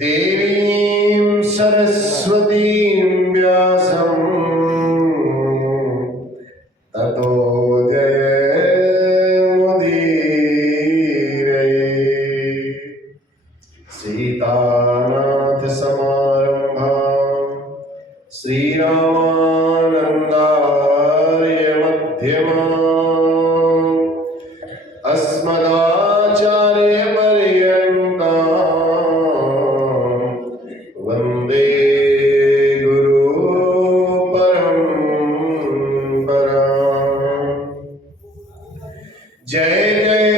देवीं सरस्वतीं व्यासं ततो जयमुदीरये। सीतानाथ समारंभां श्रीरामानन्दार्य मध्यमाम् अस्मदाचार्यपर्यन्तां वन्दे गुरुपरम्पराम्। जय जय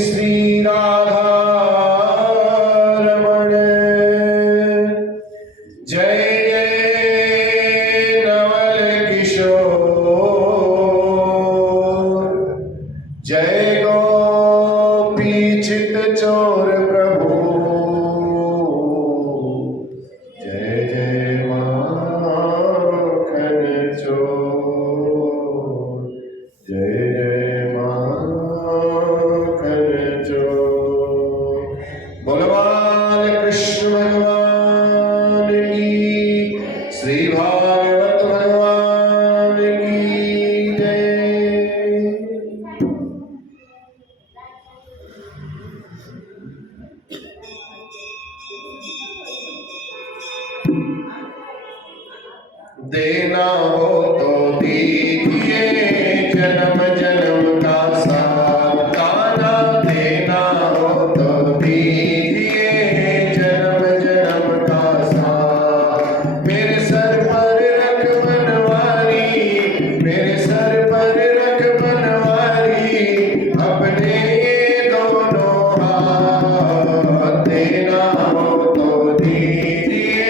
श्री राधारमण, जय जय नवल किशोर, जय गोपीचित चोर प्रभु, जय जय माखन चोर, जय जय माखन चोर। बोलो बाल कृष्ण भगवान की, श्री भागवत भगवान की जय। देना हो तो दीजिए जन्म जन्म का साथ, ताना देना हो तो दीजिए जन्म जन्म का साथ। मेरे सर पर रख बनवारी, मेरे सर पर रख बनवारी, अपने ये दोनों हाथ। देना हो तो दीजिए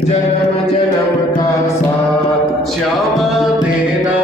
जन्म जन्म का साथ, श्यामा देना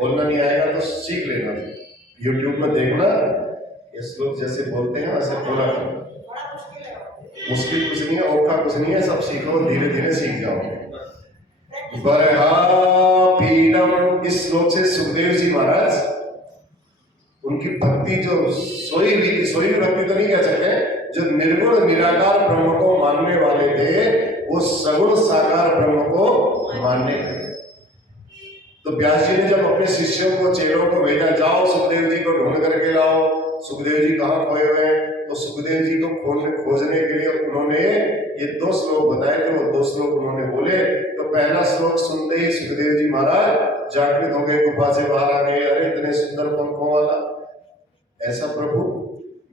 बोलना नहीं आएगा तो सीख लेना, यूट्यूब में देखना, ये श्लोक जैसे बोलते हैं वैसे बोला करो। मुश्किल कुछ नहीं है, औखा कुछ नहीं है, सब सीखो, धीरे धीरे सीख जाओगे। बरहापीडम, इस श्लोक से सुखदेव जी महाराज उनकी भक्ति जो सोई हुई भक्ति तो नहीं कह सकते, जो निर्गुण निराकार ब्रह्म को मानने वाले थे वो सगुण साकार ब्रह्म को मानने लगे। तो व्यास जी ने जब अपने शिष्यों को, चेलों को भेजा, जाओ सुखदेव जी को ढूंढ करके लाओ, सुखदेव जी कहाँ खोए हुए हैं, तो सुखदेव जी को खोजने के लिए उन्होंने ये 2 श्लोक बताए थे। वो 2 श्लोक उन्होंने बोले। तो पहला श्लोक सुनते ही सुखदेव जी महाराज जागृत हो गए, गुफा से बाहर आ गए। अरे इतने सुंदर पंखों वाला ऐसा प्रभु,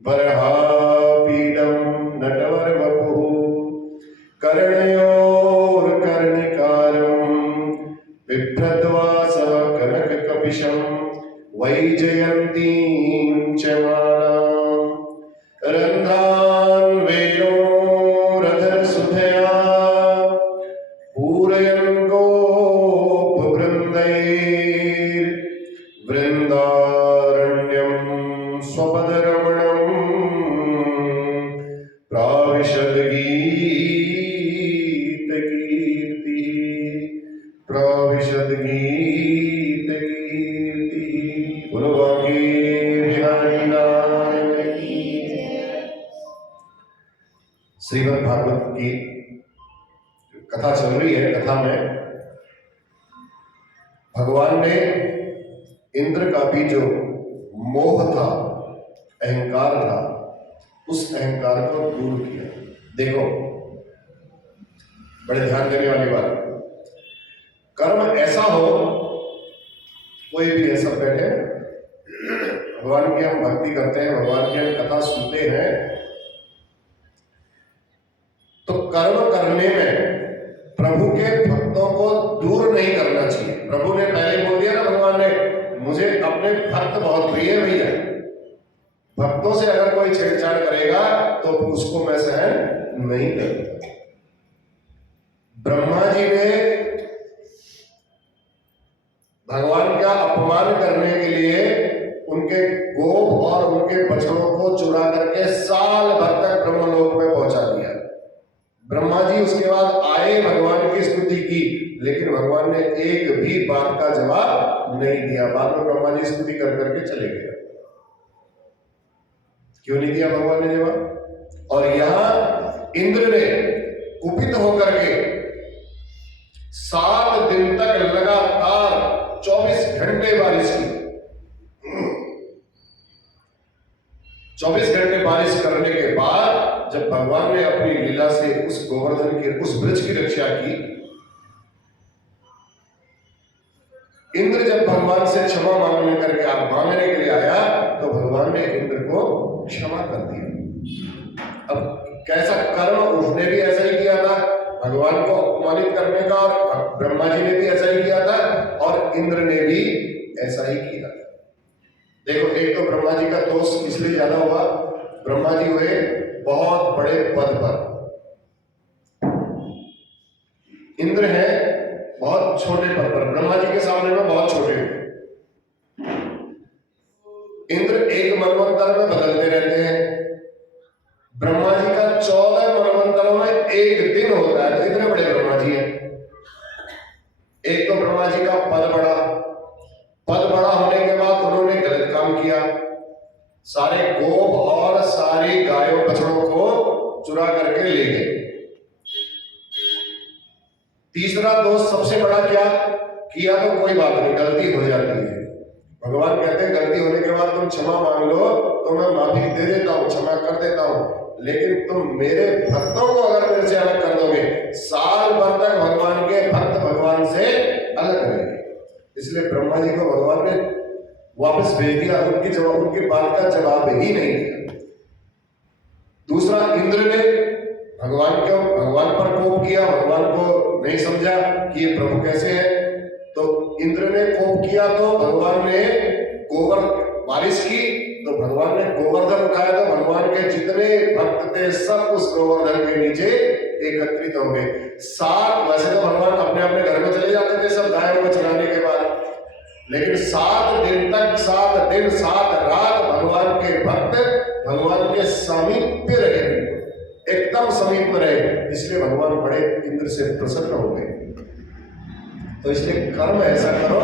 बरहापीडम नटवर वपुः कर्णयोर कर्णिकारम बिभ्रद्वासः कनककपिशं वैजयन्तीं च मालां रन्ध्रान् वेणोरधरसुधया पूरयन् गोपवृन्दैर्वृन्दारण्यं स्वपदरमणं प्राविशद गीत कीर्ति। बोलो बाकी बिहारी लाल की जय। श्रीमद् भागवत की कथा चल रही है। कथा में भगवान ने इंद्र का भी जो मोह था, अहंकार था, उस अहंकार को दूर किया। देखो बड़े ध्यान देने वाली बात, कर्म ऐसा हो, कोई भी ऐसा बैठे, भगवान की हम भक्ति करते हैं, भगवान की हम कथा सुनते हैं, तो कर्म करने में प्रभु के भक्तों को दूर नहीं करना चाहिए। प्रभु ने पहले बोल दिया ना, भगवान ने, मुझे अपने भक्त बहुत प्रिय भी है, भक्तों से अगर कोई छेड़छाड़ करेगा तो उसको मैं सहन नहीं करूंगा। ब्रह्मा जी ने भगवान का अपमान करने के लिए उनके गोप और उनके बछड़ों को चुरा करके साल भर तक ब्रह्मलोक में पहुंचा दिया। ब्रह्मा जी उसके बाद आए, भगवान की स्तुति की, लेकिन भगवान ने एक भी बात का जवाब नहीं दिया। बाद में ब्रह्मा जी स्तुति कर करके चले गए। क्यों नहीं दिया भगवान ने जवाब? और यहां इंद्र ने कुपित होकर के 7 दिन तक लगातार 24 घंटे बारिश की। 24 घंटे बारिश करने के बाद जब भगवान ने अपनी लीला से उस गोवर्धन के, उस वृक्ष की रक्षा की, इंद्र जब भगवान से क्षमा मांगने के लिए आया, तो भगवान ने इंद्र को क्षमा कर दिया। अब कैसा कर्म, उसने भी ऐसा ही किया था, भगवान को अपमानित करने का, और ब्रह्मा जी ने भी ऐसा ही किया था, और इंद्र ने भी ऐसा ही किया था। देखो, एक तो ब्रह्मा जी का दोष इसलिए ज्यादा हुआ, ब्रह्मा जी हुए बहुत बड़े पद पर, इंद्र है बहुत छोटे पद पर, ब्रह्मा जी के सामने में बहुत छोटे। इंद्र एक मनवंतर में बदलते रहते हैं, ब्रह्मा जी का 14 मनवंतरों में एक दिन होता है। तो इतने बड़े ब्रह्मा जी हैं। एक तो ब्रह्मा जी का पद बड़ा होने के बाद उन्होंने गलत काम किया, सारे गोप और सारी गायों बछड़ों को चुरा करके ले गए। तीसरा दोष सबसे बड़ा क्या किया, तो कोई बात नहीं, गलती हो जाती है। भगवान कहते हैं गलती होने के बाद तुम क्षमा मांग लो तो मैं माफी दे देता हूं, क्षमा कर देता हूं, लेकिन तुम मेरे भक्तों को अगर मेरे से अलग कर दोगे, साल भर तक भगवान के भक्त भगवान से अलग रहेंगे। इसलिए ब्रह्मा जी को भगवान ने वापस भेज दिया, उनकी बात का जवाब ही नहीं दिया। दूसरा, इंद्र ने भगवान पर कोप किया, भगवान को नहीं समझा कि ये प्रभु कैसे है, तो इंद्र ने कोप किया, तो भगवान ने बारिश की, तो भगवान ने गोवर्धन उठाया, तो भगवान के जितने भक्त थे सब उस गोवर्धन के नीचे एकत्रित हो गए। 7, वैसे तो भगवान अपने अपने घर में चले जाते थे सब गायों को चराने के बाद, लेकिन 7 दिन तक 7 दिन 7 रात भगवान के भक्त भगवान के समीप रहे, एकदम समीप में रहे, इसलिए भगवान बड़े इंद्र से प्रसन्न हो गए। तो इसलिए कर्म ऐसा करो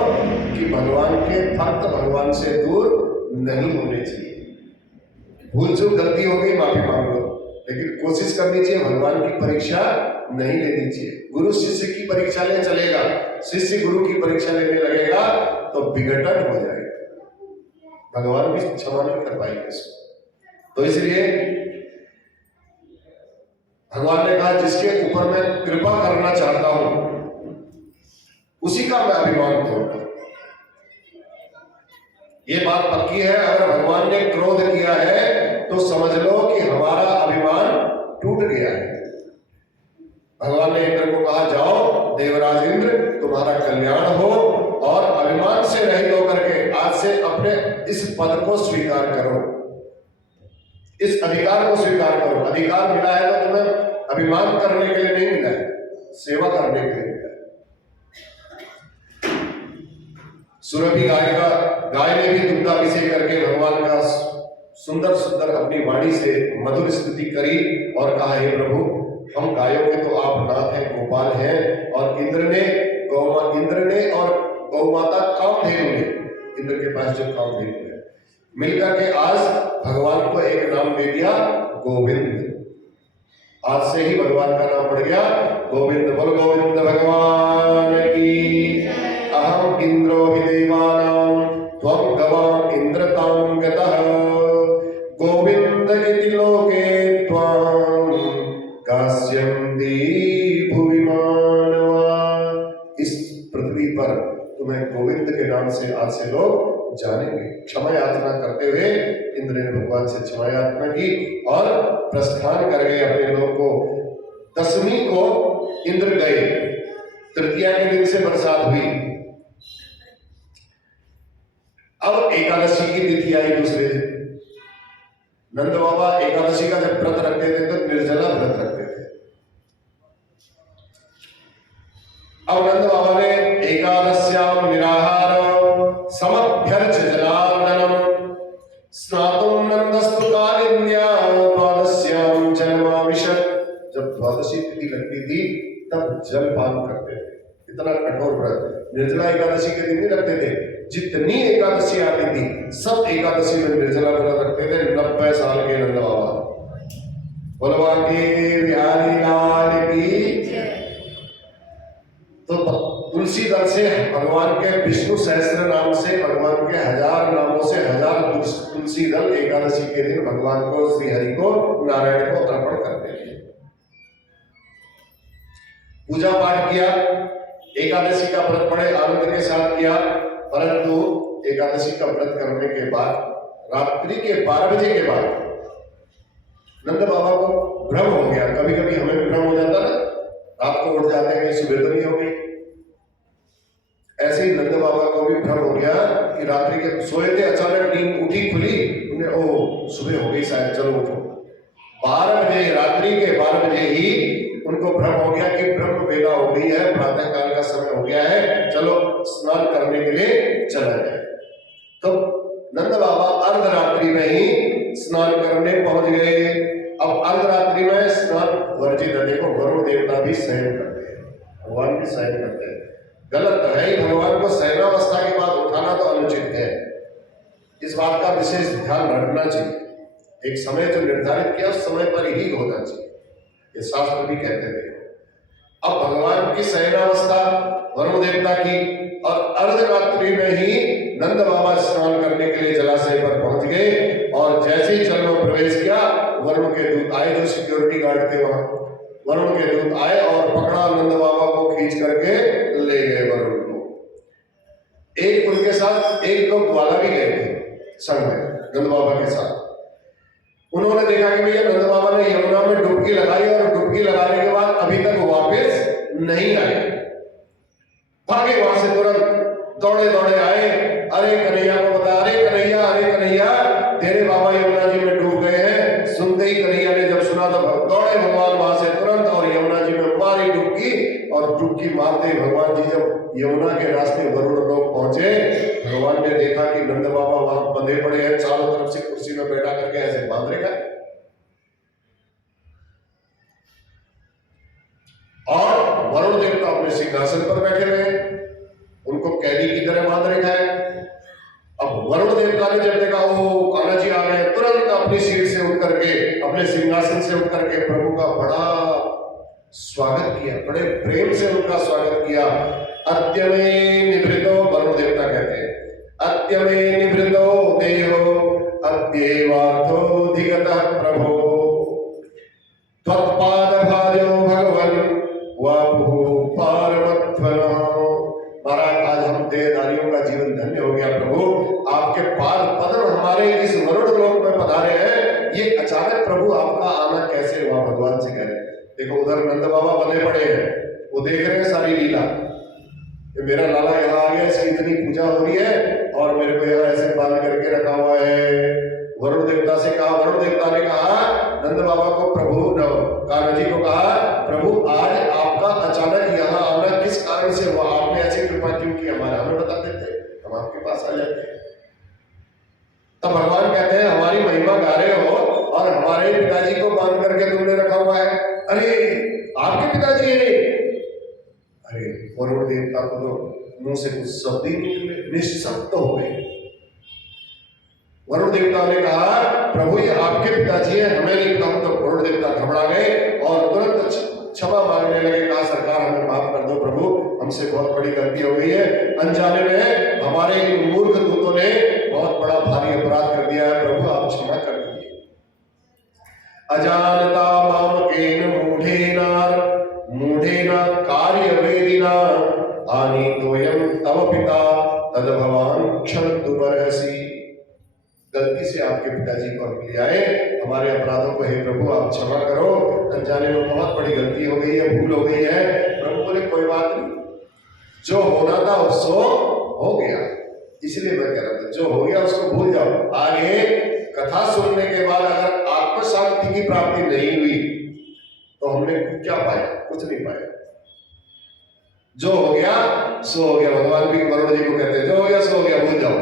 कि भगवान के भक्त भगवान से दूर नहीं होने चाहिए। भूल चूक गलती हो गई माफी मांग लो, लेकिन कोशिश करनी चाहिए भगवान की परीक्षा नहीं लेनी चाहिए। गुरु शिष्य की परीक्षा ले चलेगा, शिष्य गुरु की परीक्षा लेने लगेगा तो विघटन हो जाएगा, भगवान भी क्षमा नहीं कर पाएंगे इसको। तो इसलिए भगवान ने कहा जिसके ऊपर मैं कृपा करना चाहता हूं उसी का मैं अभिमान तोड़ता हूं। ये बात पक्की है, अगर भगवान ने क्रोध किया है तो समझ लो कि हमारा अभिमान टूट गया है। भगवान ने इंद्र को कहा जाओ देवराज इंद्र तुम्हारा कल्याण हो और अभिमान से रहित होकर के आज से अपने इस पद को स्वीकार करो, इस अधिकार को स्वीकार करो। अधिकार मिला है तो तुम्हें अभिमान करने के लिए नहीं मिला है, सेवा करने के लिए मिला है। सुरभि गाय ने भी दुग्धाभिषेक करके भगवान का सुंदर सुंदर अपनी वाणी से मधुर स्तुति करी और कहा हे प्रभु हम गायों के तो आप नाथ हैं, गोपाल हैं, और इंद्र ने और गौमाता कामधेनु ने, इंद्र के पास जो कामधेनु है, मिलकर के आज भगवान को एक नाम दे दिया गोविंद। आज से ही भगवान का नाम पड़ गया गोविंद। बोल गोविंद भगवान की। अहम इंद्रो हि देवानां त्वं गवां इंद्रतां गतः गोविंद इति लोके त्वां गास्यन्ति भुवि मानवा। इस पृथ्वी पर तुम्हें गोविंद के नाम से आज से लोग जानेंगे। क्षमा याचना करते हुए इंद्र ने भगवान से क्षमा याचना की और प्रस्थान कर गए अपने लोग को। दशमी को इंद्र गए, तृतीया के दिन से बरसात हुई। अब एकादशी की तिथि आई दूसरे दिन। नंद बाबा एकादशी का जब व्रत रखते थे तो निर्जला व्रत रखते थे। अब नंद बाबा ने एकादश्याम निराहार समभ्यर्च जनार्दनम स्नातुम नंदस्तु कालिन्या द्वादश्याम जलमाविशत्। जब द्वादशी तिथि लगती थी तब जलपान करते थे। इतना कठोर व्रत निर्जला एकादशी के दिन नहीं रखते थे, जितनी एकादशी आती थी सब एकादशी में निर्जला व्रत रखते थे। 90 साल के नंद बाबा। बोलवा के बिहारी लाल की। तो तुलसी दल से भगवान के विष्णु सहस्त्र नाम से, भगवान के 1000 नामों से 1000 तुलसी दल एकादशी के दिन भगवान को, श्री हरि को, नारायण को अर्पण करते थे। पूजा पाठ किया, एकादशी का व्रत बड़े आनंद के साथ किया। परंतु एकादशी का व्रत करने के बाद रात्रि के 12 बजे के बाद नंद बाबा को भ्रम हो गया। कभी कभी हमें भी भ्रम हो जाता ना, रात को उठ जाते हैं सुबह तो नहीं हो गई। ऐसे ही नंद बाबा को भी भ्रम हो गया कि रात्रि के सोए थे, अचानक नींद उठी खुली, उन्हें ओ सुबह हो गई शायद, चलो उठो। 12 बजे, रात्रि के 12 बजे ही उनको भ्रम हो गया कि ब्रह्म वेला हो गई है, प्रातः काल का समय हो गया है, चलो स्नान करने के लिए चला जाए। तो नंद बाबा अर्धरात्रि में ही स्नान करने पहुंच गए। अब अर्धरात्रि में स्नान वर्जित है। देखो वरुण देवता भी शयन करते हैं, भगवान भी शयन करते हैं। गलत तो है ही, भगवान को शयनावस्था के बाद उठाना तो अनुचित है। इस बात का विशेष ध्यान रखना चाहिए। एक समय जो निर्धारित किया उस समय पर ही होना चाहिए, ये शास्त्र भी कहते थे। अब भगवान की शयनावस्था वरुण देवता की, और अर्धरात्रि में ही नंद बाबा स्नान करने के लिए जलाशय पर पहुंच गए। और जैसे ही जल में प्रवेश किया, वरुण के दूत आए, जो सिक्योरिटी गार्ड थे वहां, वरुण के दूत आए और पकड़ा नंद बाबा को, खींच करके ले गए वरुण को। एक उनके साथ एक लोग ग्वाला भी गए थे संग में नंद बाबा के साथ। उन्होंने देखा कि भैया नंद बाबा ने यमुना में डुबकी लगाई और डुबकी लगाने के बाद अभी तक वापस नहीं आए। भागे वहां से, तुरंत दौड़े दौड़े आए। अरे कन्हैया को बता, अरे कन्हैया तेरे बाबा यमुना जी में डूब गए हैं। सुनते ही कन्हैया ने जब सुना तो दौड़े भगवान वहां से तुरंत और यमुना जी में मारी डुबकी और डुबकी मारते ही भगवान जी जब यमुना के रास्ते वरुण लोग पहुंचे, भगवान ने देखा कि नंद बाबा वहां बंधे पड़े हैं, चारों तरफ से कुर्सी में बैठा करके ऐसे बांध रखा है, और वरुण देवता अपने सिंहासन पर बैठे हुए, उनको कैदी की तरह बांध रखा है। अब वरुण देवता ने जब देखा ओ कान्हा जी आ गए, तुरंत अपनी सीट से उठ करके, अपने सिंहासन से उठ करके प्रभु का बड़ा स्वागत किया, बड़े प्रेम से उनका स्वागत किया। अत्यमे निभृतो, वरुण देवता कहते हैं, अत्यमे निभृतो देहो अत्येवार्थोऽधिगतः प्रभो त्वत्पाद भाजो भगवन् वापुः पारमध्वनः। महाराज आज हम देहधारियों का जीवन धन्य हो गया प्रभु, आपके पाद पद्म हमारे इस वरुण लोक में पधारे हैं। ये अचानक प्रभु आपका आना कैसे हुआ, भगवान से कह रहे हैं। देखो उधर नंद बाबा बने पड़े हैं, वो देख रहे हैं सारी लीला, मेरा लाला यहाँ आ गया, इसकी इतनी पूजा हो रही है और मेरे को यहाँ ऐसे बांध करके रखा हुआ है। वरुण देवता से कहा, वरुण देवता ने कहा नंद बाबा को, प्रभु कान्हा जी को कहा, प्रभु आज आपका अचानक यहाँ आना किस कारण से हुआ, आपने ऐसी कृपा क्यों की, हमें बता देते, हम आपके पास आ जाते। तब भगवान कहते हैं हमारी महिमा गा रहे हो और हमारे पिताजी को बांध करके तुमने रखा हुआ है। अरे आपके पिताजी है? अरे वरुण देवता को तो मुंह से कुछ शब्द ही नहीं निकले, निशब्द हो गए। वरुण देवता ने कहा प्रभु ये आपके पिताजी है, हमें नहीं पता। तो वरुण देवता घबरा गए और तुरंत क्षमा मांगने लगे, कहा सरकार हमें माफ कर दो प्रभु, हमसे बहुत बड़ी गलती हो गई है, अनजाने में हमारे मूर्ख दूतों ने बहुत बड़ा भारी अपराध कर दिया है, प्रभु आप क्षमा कर दीजिए। अजानता मामकेन मूढ़ेन कार्यवेदिना आनीतोयं तव पिता तद भवान क्षन्तु बर्हसि। गलती से आपके पिताजी को हम ले आए, हमारे अपराधों को हे प्रभु आप क्षमा करो, अनजाने में बहुत बड़ी गलती हो गई है, भूल हो गई है। प्रभु बोले कोई बात नहीं, जो होना था उसको हो गया, इसलिए मैं कह रहा था जो हो गया उसको भूल जाओ। आगे कथा सुनने के बाद अगर आत्म शांति की प्राप्ति नहीं हुई तो हमने क्या पाया, कुछ नहीं पाया। जो हो गया सो हो गया, भगवान भी वरुण जी को कहते हैं जो हो गया सो हो गया, भूल जाओ।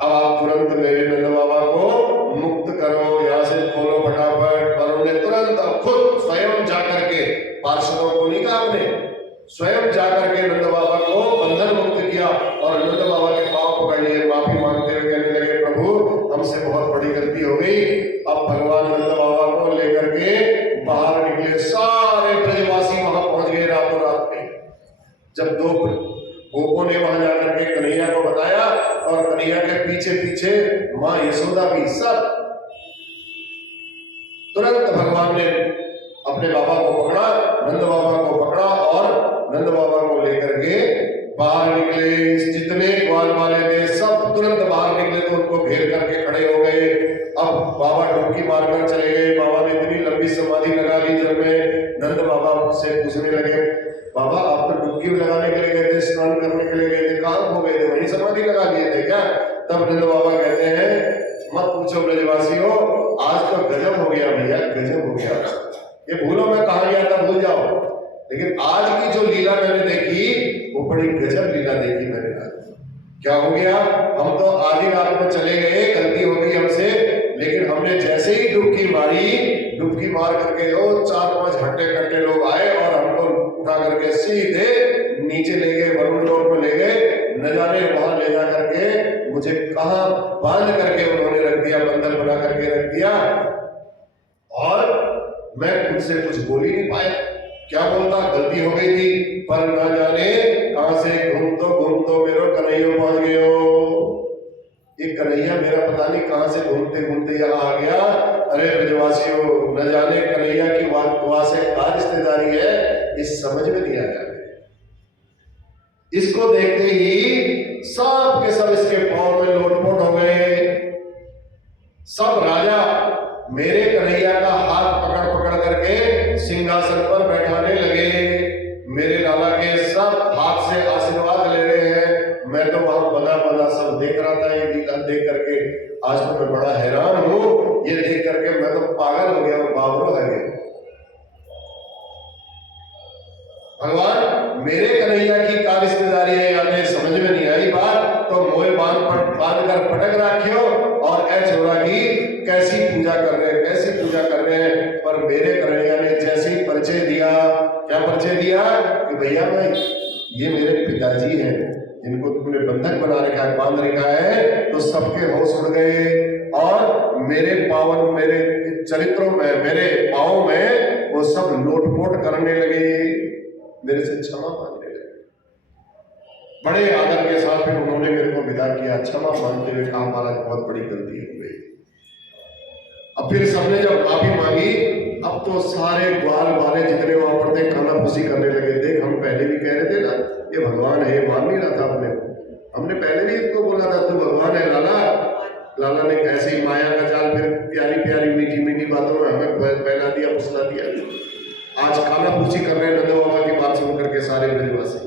अब आप तुरंत मेरे नंद बाबा को मुक्त करो, यहाँ से खोलो फटाफट। वरुण ने तुरंत खुद स्वयं जाकर के, पार्षदों को नहीं कहा, आपने स्वयं जाकर के नंद बाबा को बंधन मुक्त किया और नंद बाबा के पांव पकड़ लिए, माफी मांगते हुए कहने लगे प्रभु हमसे बहुत बड़ी गलती हो गई। अब भगवान नंद बाबा को लेकर के बाहर निकले, सारे ब्रजवासी वहां पहुंच गए रातों रात में। जब दो गोपों ने वहां जाकर के कन्हैया को बताया और कन्हैया के पीछे पीछे मां यशोदा भी, सब तुरंत भगवान ने अपने बाबा को पकड़ा, नंद बाबा को पकड़ा और नंद बाबा को लेकर के बाहर निकले। जितने ग्वाल वाले थे सब तुरंत बाहर निकले तो उनको घेर करके खड़े हो गए। अब बाबा डुबकी मारकर चले गए, बाबा ने इतनी लंबी समाधि लगा ली जल में। नंद बाबा से पूछने लगे बाबा आप तो डुबकी लगाने के लिए गए थे, स्नान करने के लिए गए थे, कहाँ हो गए थे, वहीं समाधि लगा लिए थे क्या? तब नंद बाबा कहते हैं मत पूछो ब्रजवासियों, आज तो गजब हो गया भैया, गजब हो गया। ये भूलो मैं कहा गया था, भूल जाओ, लेकिन आज की जो लीला मैंने देखी वो बड़ी गजब लीला देखी मैंने। क्या हो गया, हम तो आधी रात में चले गए, गलती हो गई हमसे, लेकिन हमने जैसे ही डुबकी मारी, डुबकी मार करके वो 4-5 हट्टे कट्टे लोग आए और हमको उठा करके सीधे नीचे ले गए, वरुण लोक में ले गए। न जाने वहां ले जा करके मुझे कहां बांध करके उन्होंने रख दिया, बंधन बना करके रख दिया और मैं खुद से कुछ बोल ही नहीं पाया। क्या बोलता, गलती हो गई थी, पर न जाने कहां से घूमतो मेरो कन्हैया पहुंच गए हो। ये कन्हैया मेरा पता नहीं कहां से घूमते घूमते यहाँ आ गया। अरे ब्रजवासियों, न जाने कन्हैया की वहां से क्या रिश्तेदारी है, इस समझ में नहीं आया। इसको देखते ही सब के सब इसके पांव में लोटपोट हो गए। सब राजा मेरे कन्हैया का हाथ पकड़ पकड़ करके सिंहासन पर बैठाने लगे। मेरे लाला के सब हाथ से आशीर्वाद ले रहे हैं। मैं तो वहां बना बना सब देख रहा था, ये लीला देख करके आज तो मैं बड़ा हैरान हूं। ये देख करके मैं तो पागल हो गया, बाबरो है गया। भगवान मेरे कन्हैया की का रिश्तेदारी है यानी समझ में नहीं आई बात, तो मोए बांध कर पटक रखियो और ऐ छोरा की कैसी पूजा कर रहे हैं, कैसी पूजा कर रहे हैं। पर मेरे कन्हैया ने जैसे ही परिचय दिया, क्या परिचय दिया कि भैया भाई ये मेरे पिताजी हैं जिनको तुमने बंधक बना रखा है, बांध रखा है, तो सबके होश उड़ गए और मेरे पावन, मेरे चरित्रों में, मेरे पाँव में वो सब लोटपोट करने लगे, मेरे से क्षमा मांगने लगे। बड़े आदर के साथ फिर उन्होंने मेरे को विदा किया, क्षमा मांगते हुए कहा महाराज बहुत बड़ी गलती हो गई। अब फिर सबने जब माफी मांगी, अब तो सारे ग्वाल वाले जितने वहां पर थे खाना खुशी करने लगे। देख हम पहले भी कह रहे थे ना ये भगवान है, ये मान नहीं रहा था अपने को, हमने पहले भी इनको बोला था तू भगवान है लाला। लाला ने कैसे ही माया का जाल फिर प्यारी प्यारी मीठी मीठी बातों में हमें फैला दिया, फुसला दिया। आज खाना पूछी कर रहे हैं नंदो बाबा की बात सुन करके सारे ब्रजवासी।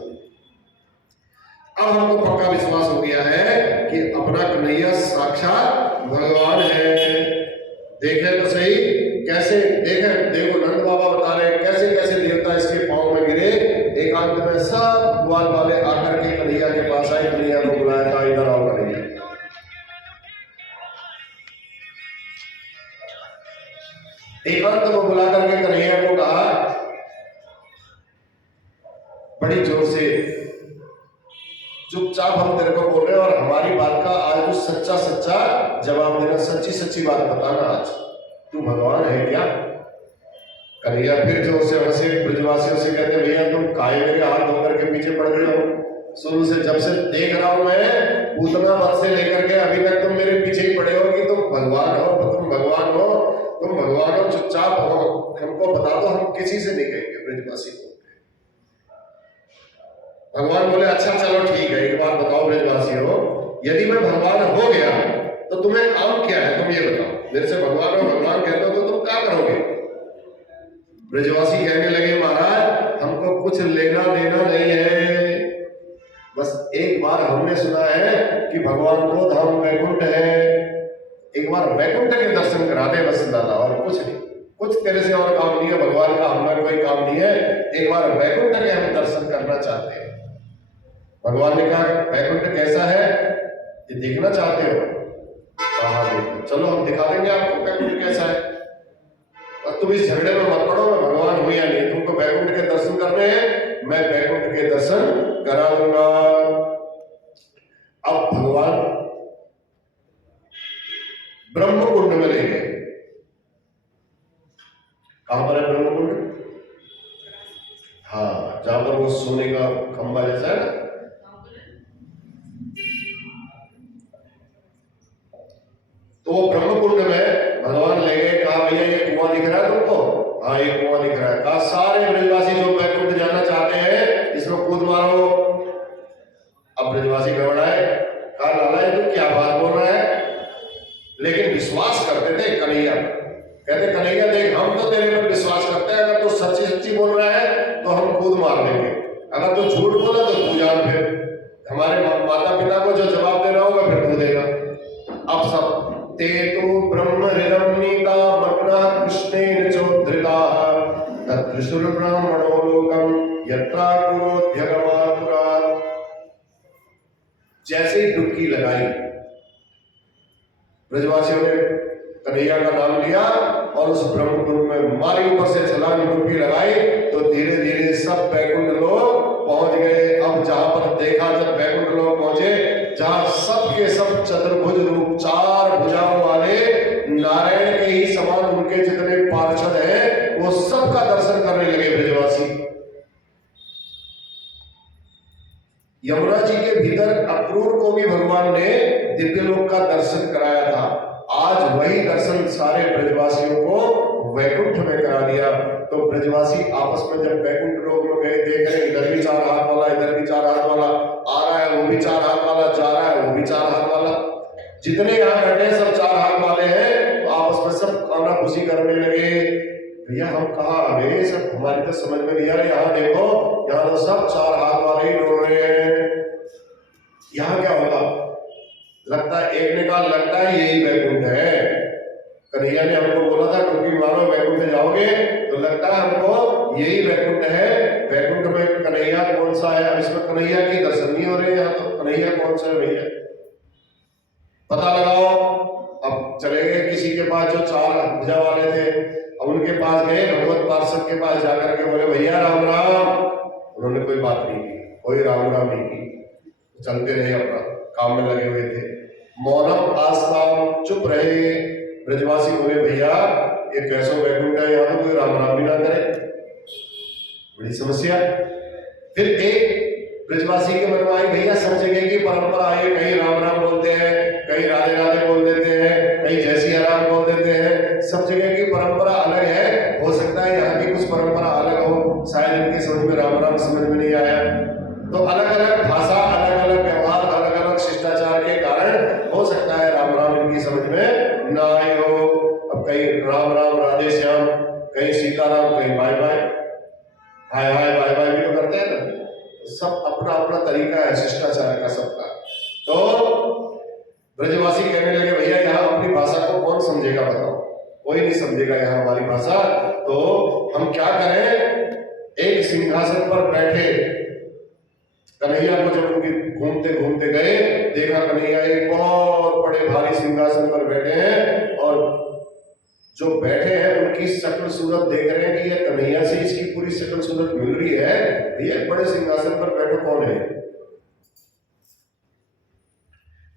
अब हमको पक्का विश्वास हो गया है कि अपना कन्हैया साक्षात भगवान है। देखें तो सही कैसे, देखें देखो नंद बाबा बता रहे हैं कैसे कैसे देवता इसके पांव में गिरे। एकांत में सब ग्वाल वाले आकर के कन्हैया के पास आए, कन्हैया को बुलाया था इधर आओ कन्हैया। एकांत को बुला करके कन्हैया को कहा बड़ी जोर से, चुपचाप हम तेरे को बोल रहे हैं और हमारी बात का आज तू सच्चा सच्चा जवाब देना, सच्ची सच्ची बात बताना। आज तू भगवान है क्या? कन्हैया फिर जोर से हंसे, ब्रजवासियों से कहते भैया तुम काहे मेरे हाथ धोकर के पीछे पड़ गए हो? शुरू से जब से देख रहा हूं मैं पूतना वध से लेकर के अभी तक तुम मेरे पीछे ही पड़े हो कि तुम भगवान हो, तुम भगवान हो, तुम भगवान हो, चुपचाप हो, हमको बता दो, हम किसी से नहीं कहेंगे। ब्रजवासी को भगवान बोले अच्छा चलो ठीक है, एक बात बताओ ब्रजवासी हो, यदि मैं भगवान हो गया तो तुम्हें काम क्या है, तुम ये बताओ। मेरे से भगवान हो भगवान कहते हो तो तुम क्या करोगे? ब्रजवासी कहने लगे महाराज हमको कुछ लेना देना नहीं है, बस एक बार हमने सुना है कि भगवान को धाम वैकुंठ है, एक बार वैकुंठ के दर्शन करा दे बस दादा, और कुछ नहीं, कुछ तेरे से और काम नहीं है, भगवान का हमारा कोई काम नहीं है, एक बार वैकुंठ के हम दर्शन करना चाहते हैं। भगवान ने कहा वैकुंठ कैसा है ये देखना चाहते हो? हाँ देखो, चलो हम दिखा देंगे आपको वैकुंठ कैसा है, और तुम इस झगड़े में मत पड़ो मैं भगवान हूं या नहीं, तुमको वैकुंठ के दर्शन करने हैं, मैं वैकुंठ के दर्शन करा दूंगा। अब भगवान ब्रह्म कुंड में ले गए। कहां पर है ब्रह्म कुंड? हाँ, जहां पर वो सोने का खंबा जैसा है ना, तो वो ब्रह्म कुंड में भगवान ले गए। कहा भैया ये कुआं दिख रहा है तुमको? हाँ ये कुआं दिख रहा है। कहा सारे ब्रजवासी जो वैकुंठ जाना चाहते हैं इसमें कूद मारो। अब ब्रजवासी घबराए, कहा लाला ये तो क्या बात बोल रहा है, लेकिन विश्वास करते थे कन्हैया। कहते कन्हैया देख हम तो तेरे पर विश्वास करते हैं, अगर तू सच्ची सच्ची बोल रहा है तो हम कूद मार देंगे, अगर तू झूठ बोला तो तू जान, फिर हमारे माता पिता को जो जवाब देना होगा फिर तू देगा। अब सब ते तो ब्रह्म हृदम्निका मग्ना कृष्णेन चोद्धृता तत्त्रिशूल ब्राह्मणो लोकम यत्रा कुरोध्यगमापुरात्। जैसे ही डुबकी लगाई ब्रजवासियों ने कन्हैया का नाम लिया और उस ब्रह्म कुंड में मारी, ऊपर से छलांग डुबकी लगाई तो धीरे धीरे सब वैकुंठ लोग पहुंच गए। अब जहां पर देखा जब वैकुंठ लोग पहुंचे, जहां सब के सब चतुर्भुज रूप, चार भुजाओं वाले नारायण के ही समान उनके जितने पार्षद हैं वो सबका दर्शन करने लगे ब्रजवासी। यमुना जी के भीतर अक्रूर को भी भगवान ने दिव्य लोक का दर्शन कराया था। आज वही दर्शन सारे ब्रजवासियों को वैकुंठ में करा दिया। तो ब्रजवासी आपस में जब वैकुंठ लोक में गए, देख रहे इधर भी चार हाथ वाला, इधर भी चार हाथ वाला, आ रहा है वो भी चार हाथ वाला, जा रहा है वो भी चार हाथ वाला, जितने यहाँ बैठे सब चार हाथ वाले हैं, तो आपस में सब खाना खुशी करने लगे। भैया हम कहाँ आ गए, सब हमारी तो समझ में नहीं आ रहा। यहाँ देखो यहाँ तो सब चार हाथ वाले ही डोल रहे हैं, यहाँ क्या होगा? लगता है एक ने कहा लगता है यही वैकुंठ है। कन्हैया ने हमको बोला था क्योंकि मानो वैकुंठ जाओगे तो लगता है हमको यही वैकुंठ है। वैकुंठ में कन्हैया की दर्शन नहीं हो रहे यहाँ, तो कन्हैया कौन सा है भैया? पता लगाओ। अब चले गए किसी के पास जो 4 भुजा वाले थे, अब उनके पास गए, भगवत पार्षद के पास जाकर के बोले भैया राम राम। उन्होंने कोई बात नहीं की, कोई राम राम नहीं की, चलते रहे, अपना काम में लगे हुए थे। मौनम आस्ताम, चुप रहे। ब्रजवासी बोले भैया ये कैसो वैकुंठ है, यहाँ तो कोई राम राम भी ना करे, बड़ी समस्या। फिर एक ब्रजवासी के मन में आई, भैया सब जगह की परंपरा है, कहीं राम राम बोलते हैं, कहीं राधे राधे बोल देते हैं, कहीं जय सिया राम बोल देते हैं, सब जगह की परंपरा अलग है, हो सकता है यहाँ की कुछ परंपरा अलग हो, शायद इनकी समझ में राम राम समझ में नहीं आया। तो अलग अलग भाषा, अलग अलग व्यवहार, अलग अलग शिष्टाचार के कारण हो सकता है राम राम इनकी समझ में ना आए हो। अब कहीं राम राम राधे श्याम, कहीं सीताराम, कहीं बाय बाय, हाय हाय बाय बाय भी तो करते हैं ना। सब अपना अपना तरीका है शिष्टाचार का सबका। तो ब्रजवासी कहने लगे भैया यहाँ अपनी भाषा को कौन समझेगा बताओ, कोई नहीं समझेगा यहाँ हमारी भाषा, तो हम क्या करें? एक सिंहासन पर बैठे कन्हैया को जब उनके घूमते घूमते गए, देखा कन्हैया एक बहुत बड़े भारी सिंहासन पर बैठे हैं, और जो बैठे हैं उनकी शक्ल सूरत देख रहे हैं कि ये कन्हैया से इसकी पूरी शक्ल सूरत मिल रही है, ये बड़े सिंहासन पर बैठे कौन है?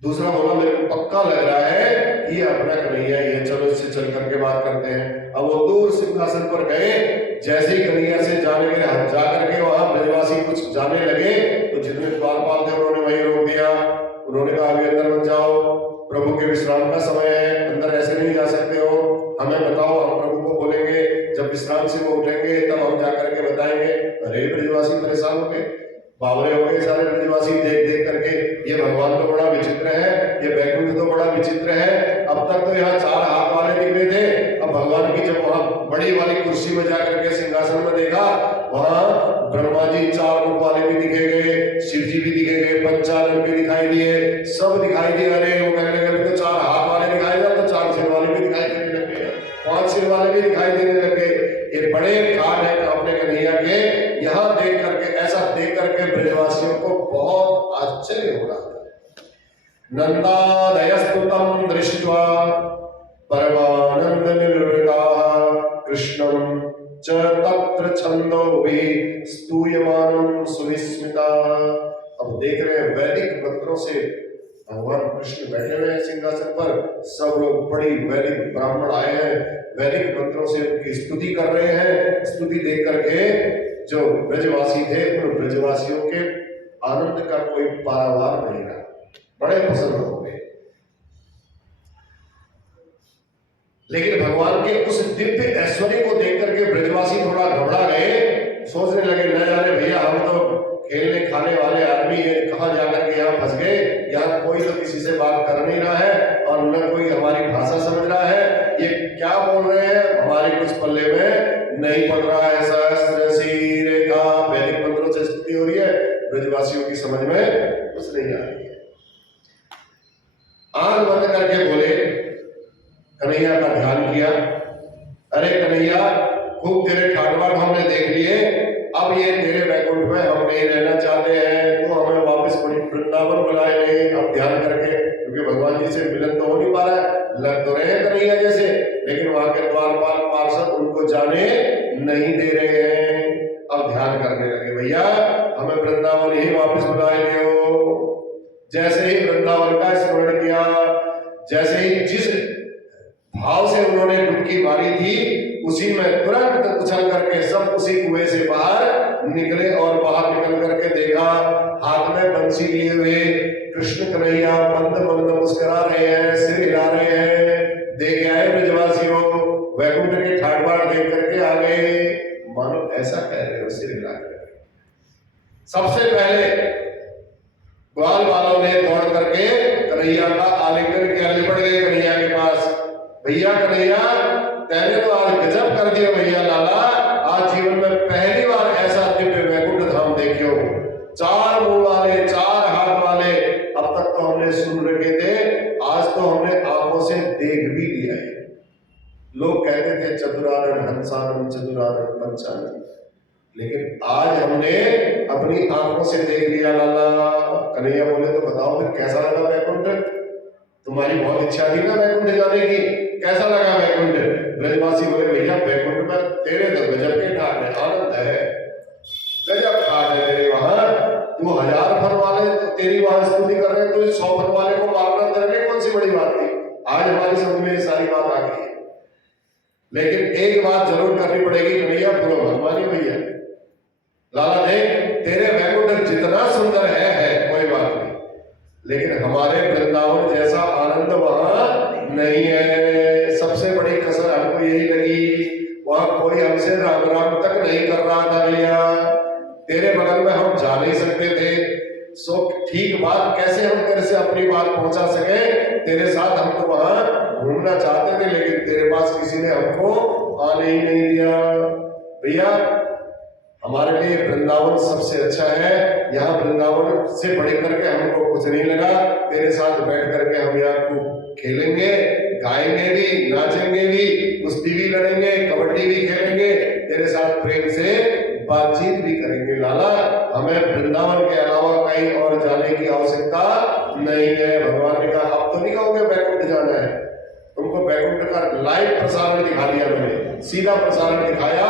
दूसरा बोला मेरे को पक्का लग रहा है कि ये अपना कन्हैया ही है, चलो इससे चल करके बात करते हैं। अब वो दूर सिंहासन पर गए, जैसे ही कन्हैया से जाने के जा करके वहां ब्रजवासी कुछ जाने लगे, तो जितने द्वारपाल थे उन्होंने वहीं रोक दिया। उन्होंने कहा अभी अंदर मत जाओ, प्रभु के विश्राम का समय है, अंदर ऐसे नहीं जा सकते हो, हमें बताओ, हम प्रभु को बोलेंगे, जब विश्राम से वो उठेंगे तब हम जाकर के बताएंगे। अरे ब्रजवासी परेशान हो गए, बावरे हो गए सारे ब्रजवासी देख देख करके, ये भगवान तो बड़ा विचित्र है, ये वैकुंठ तो बड़ा विचित्र है। अब तक तो यहाँ 4 हाथ वाले दिख रहे थे, अब भगवान की जब वहां बड़ी वाली कुर्सी में जाकर के सिंहासन में देखा, वहां ब्रह्मा जी 4 मुख वाले भी दिखे गए, शिव जी भी दिखे गए, पंचानन भी दिखाई दिए, सब दिखाई दिए। अरे वो कहने लगे तो 4 हाथ वाले दिखाई दिया, तो 4 सिर वाले भी दिखाई देने लगे, 5 सिर वाले भी दिखाई देने लगे। ये बड़े काल है अपने कन्हैया के, यहाँ देख करके, ऐसा देख करके ब्रजवासियों को बहुत आश्चर्य हो रहा था। नंदादयस्तुतं दृष्ट्वा परमानंद निर्वृताः कृष्णं च तत्र छन्दोभिः स्तूयमानं सुविस्मिताः। अब देख रहे हैं वैदिक मंत्रों से भगवान कृष्ण बैठे हुए हैं सिंहासन पर, सब लोग बड़ी वैदिक ब्राह्मण आए हैं, वैदिक मंत्रों से उनकी स्तुति कर रहे हैं। स्तुति देख करके जो ब्रजवासी थे, उन ब्रजवासियों के आनंद का कोई पारावार नहीं रहा, बड़े प्रसन्न हो गए। लेकिन भगवान के उस दिव्य ऐश्वर्य को देख करके ब्रजवासी थोड़ा घबरा गए, सोचने लगे न जाने भैया हम तो खेलने खाने वाले आदमी है, कहाँ जाकर के यहाँ फंस गए, यहाँ कोई तो किसी से बात कर नहीं रहा है और न कोई हमारी भाषा समझ रहा है, ये क्या बोल रहे हैं, हमारे कुछ पल्ले में नहीं पड़ रहा है। सहस्त्र रेखा वैदिक मंत्रों से स्तुति हो रही है, ब्रजवासियों की समझ में कुछ नहीं आ रही है। आंख बंद करके बोले, कन्हैया का ध्यान किया, अरे कन्हैया खूब तेरे ठाटबाट हमने देख लिए, अब ये तेरे वैकुंठ में हम नहीं रहना चाहते हैं, तो हमें वापस वृंदावन बुलाए ले। अब ध्यान करके, क्योंकि भगवान जी से मिलन तो हो नहीं पा रहा है, लग तो रहे कन्हैया जैसे, लेकिन वहां के द्वारपाल पार्षद उनको जाने नहीं दे रहे हैं। अब ध्यान करने लगे, भैया हमें वृंदावन ही वापस बुलाए ले। जैसे ही वृंदावन का स्मरण किया, जैसे ही जिस भाव से उन्होंने डुबकी मारी थी, उसी में तुरंत उछल करके सब उसी कुएं से बाहर निकले, और बाहर निकल करके देखा हाथ में बंसी लिए हुए कृष्ण कन्हैया मंद मंद मुस्कुरा रहे हैं, सिर हिला रहे हैं। देख आए ब्रजवासियों, वैकुंठ के ठाट-बाट देख करके आ गए, मानो ऐसा कह रहे हो सिर हिला करके। सबसे पहले ग्वाल वालों ने दौड़ करके कन्हैया का आलिंगन किया, लिपट गए कन्हैया के पास। भैया कन्हैया तेने तो आज गजब कर दिया भैया लाला, आज जीवन में पहली बार ऐसा दिव्य वैकुंठ धाम देखियो, 4 मुंह वाले, 4 हाथ वाले, अब तक तो हमने सुन रखे थे, आज तो हमने आंखों से देख भी लिया है। लोग कहते थे चतुरानन हंसानन चतुरानन पंचानन, लेकिन आज हमने अपनी आंखों से देख लिया लाला। कन्हैया बोले तो बताओ फिर कैसा लगा वैकुंठ? तुम्हारी बहुत इच्छा थी ना वैकुंठ जाने की, कैसा लगा वैकुंठ? ब्रजवासी बोले भैया वैकुंठ में तेरे तो गजब के ठाट है, आनंद है, गजब ठाट है तेरे वहां। तू 1000 फर वाले तो तेरी वहां स्तुति कर रहे, तो 100 फर वाले को मारना तेरे लिए कौन सी बड़ी बात थी? आज हमारी समझ में सारी बात आ गई है। लेकिन एक बात जरूर करनी पड़ेगी कन्हैया, बोलो भगवानी भैया लाला देख तेरे वैकुंठ जितना सुंदर है कोई बात नहीं, लेकिन हमारे वृंदावन जैसा आनंद वहां नहीं है। सबसे बड़ी कसर हमको यही लगी, वहां कोई हमसे राम राम तक नहीं कर रहा था भैया। तेरे बगल में हम जा नहीं सकते थे, सो ठीक बात कैसे हम तेरे से अपनी बात पहुंचा सके? तेरे साथ हम तो वहां घूमना चाहते थे, लेकिन तेरे पास किसी ने हमको आने ही नहीं दिया। भैया हमारे लिए वृंदावन सबसे अच्छा है, यहाँ वृंदावन से बढ़ करके हमको कुछ नहीं लगा। तेरे साथ बैठ करके हम यहाँ खूब खेलेंगे, गाएंगे भी, नाचेंगे भी, कुश्ती भी लड़ेंगे, कबड्डी भी खेलेंगे, तेरे साथ प्रेम से बातचीत भी करेंगे लाला। हमें वृंदावन के अलावा कहीं और जाने की आवश्यकता नहीं है। भगवान ने कहा अब तो नहीं कहोगे वैकुंठ जाना है, तुमको वैकुंठ का लाइव प्रसारण दिखा दिया, मैंने सीधा प्रसारण दिखाया,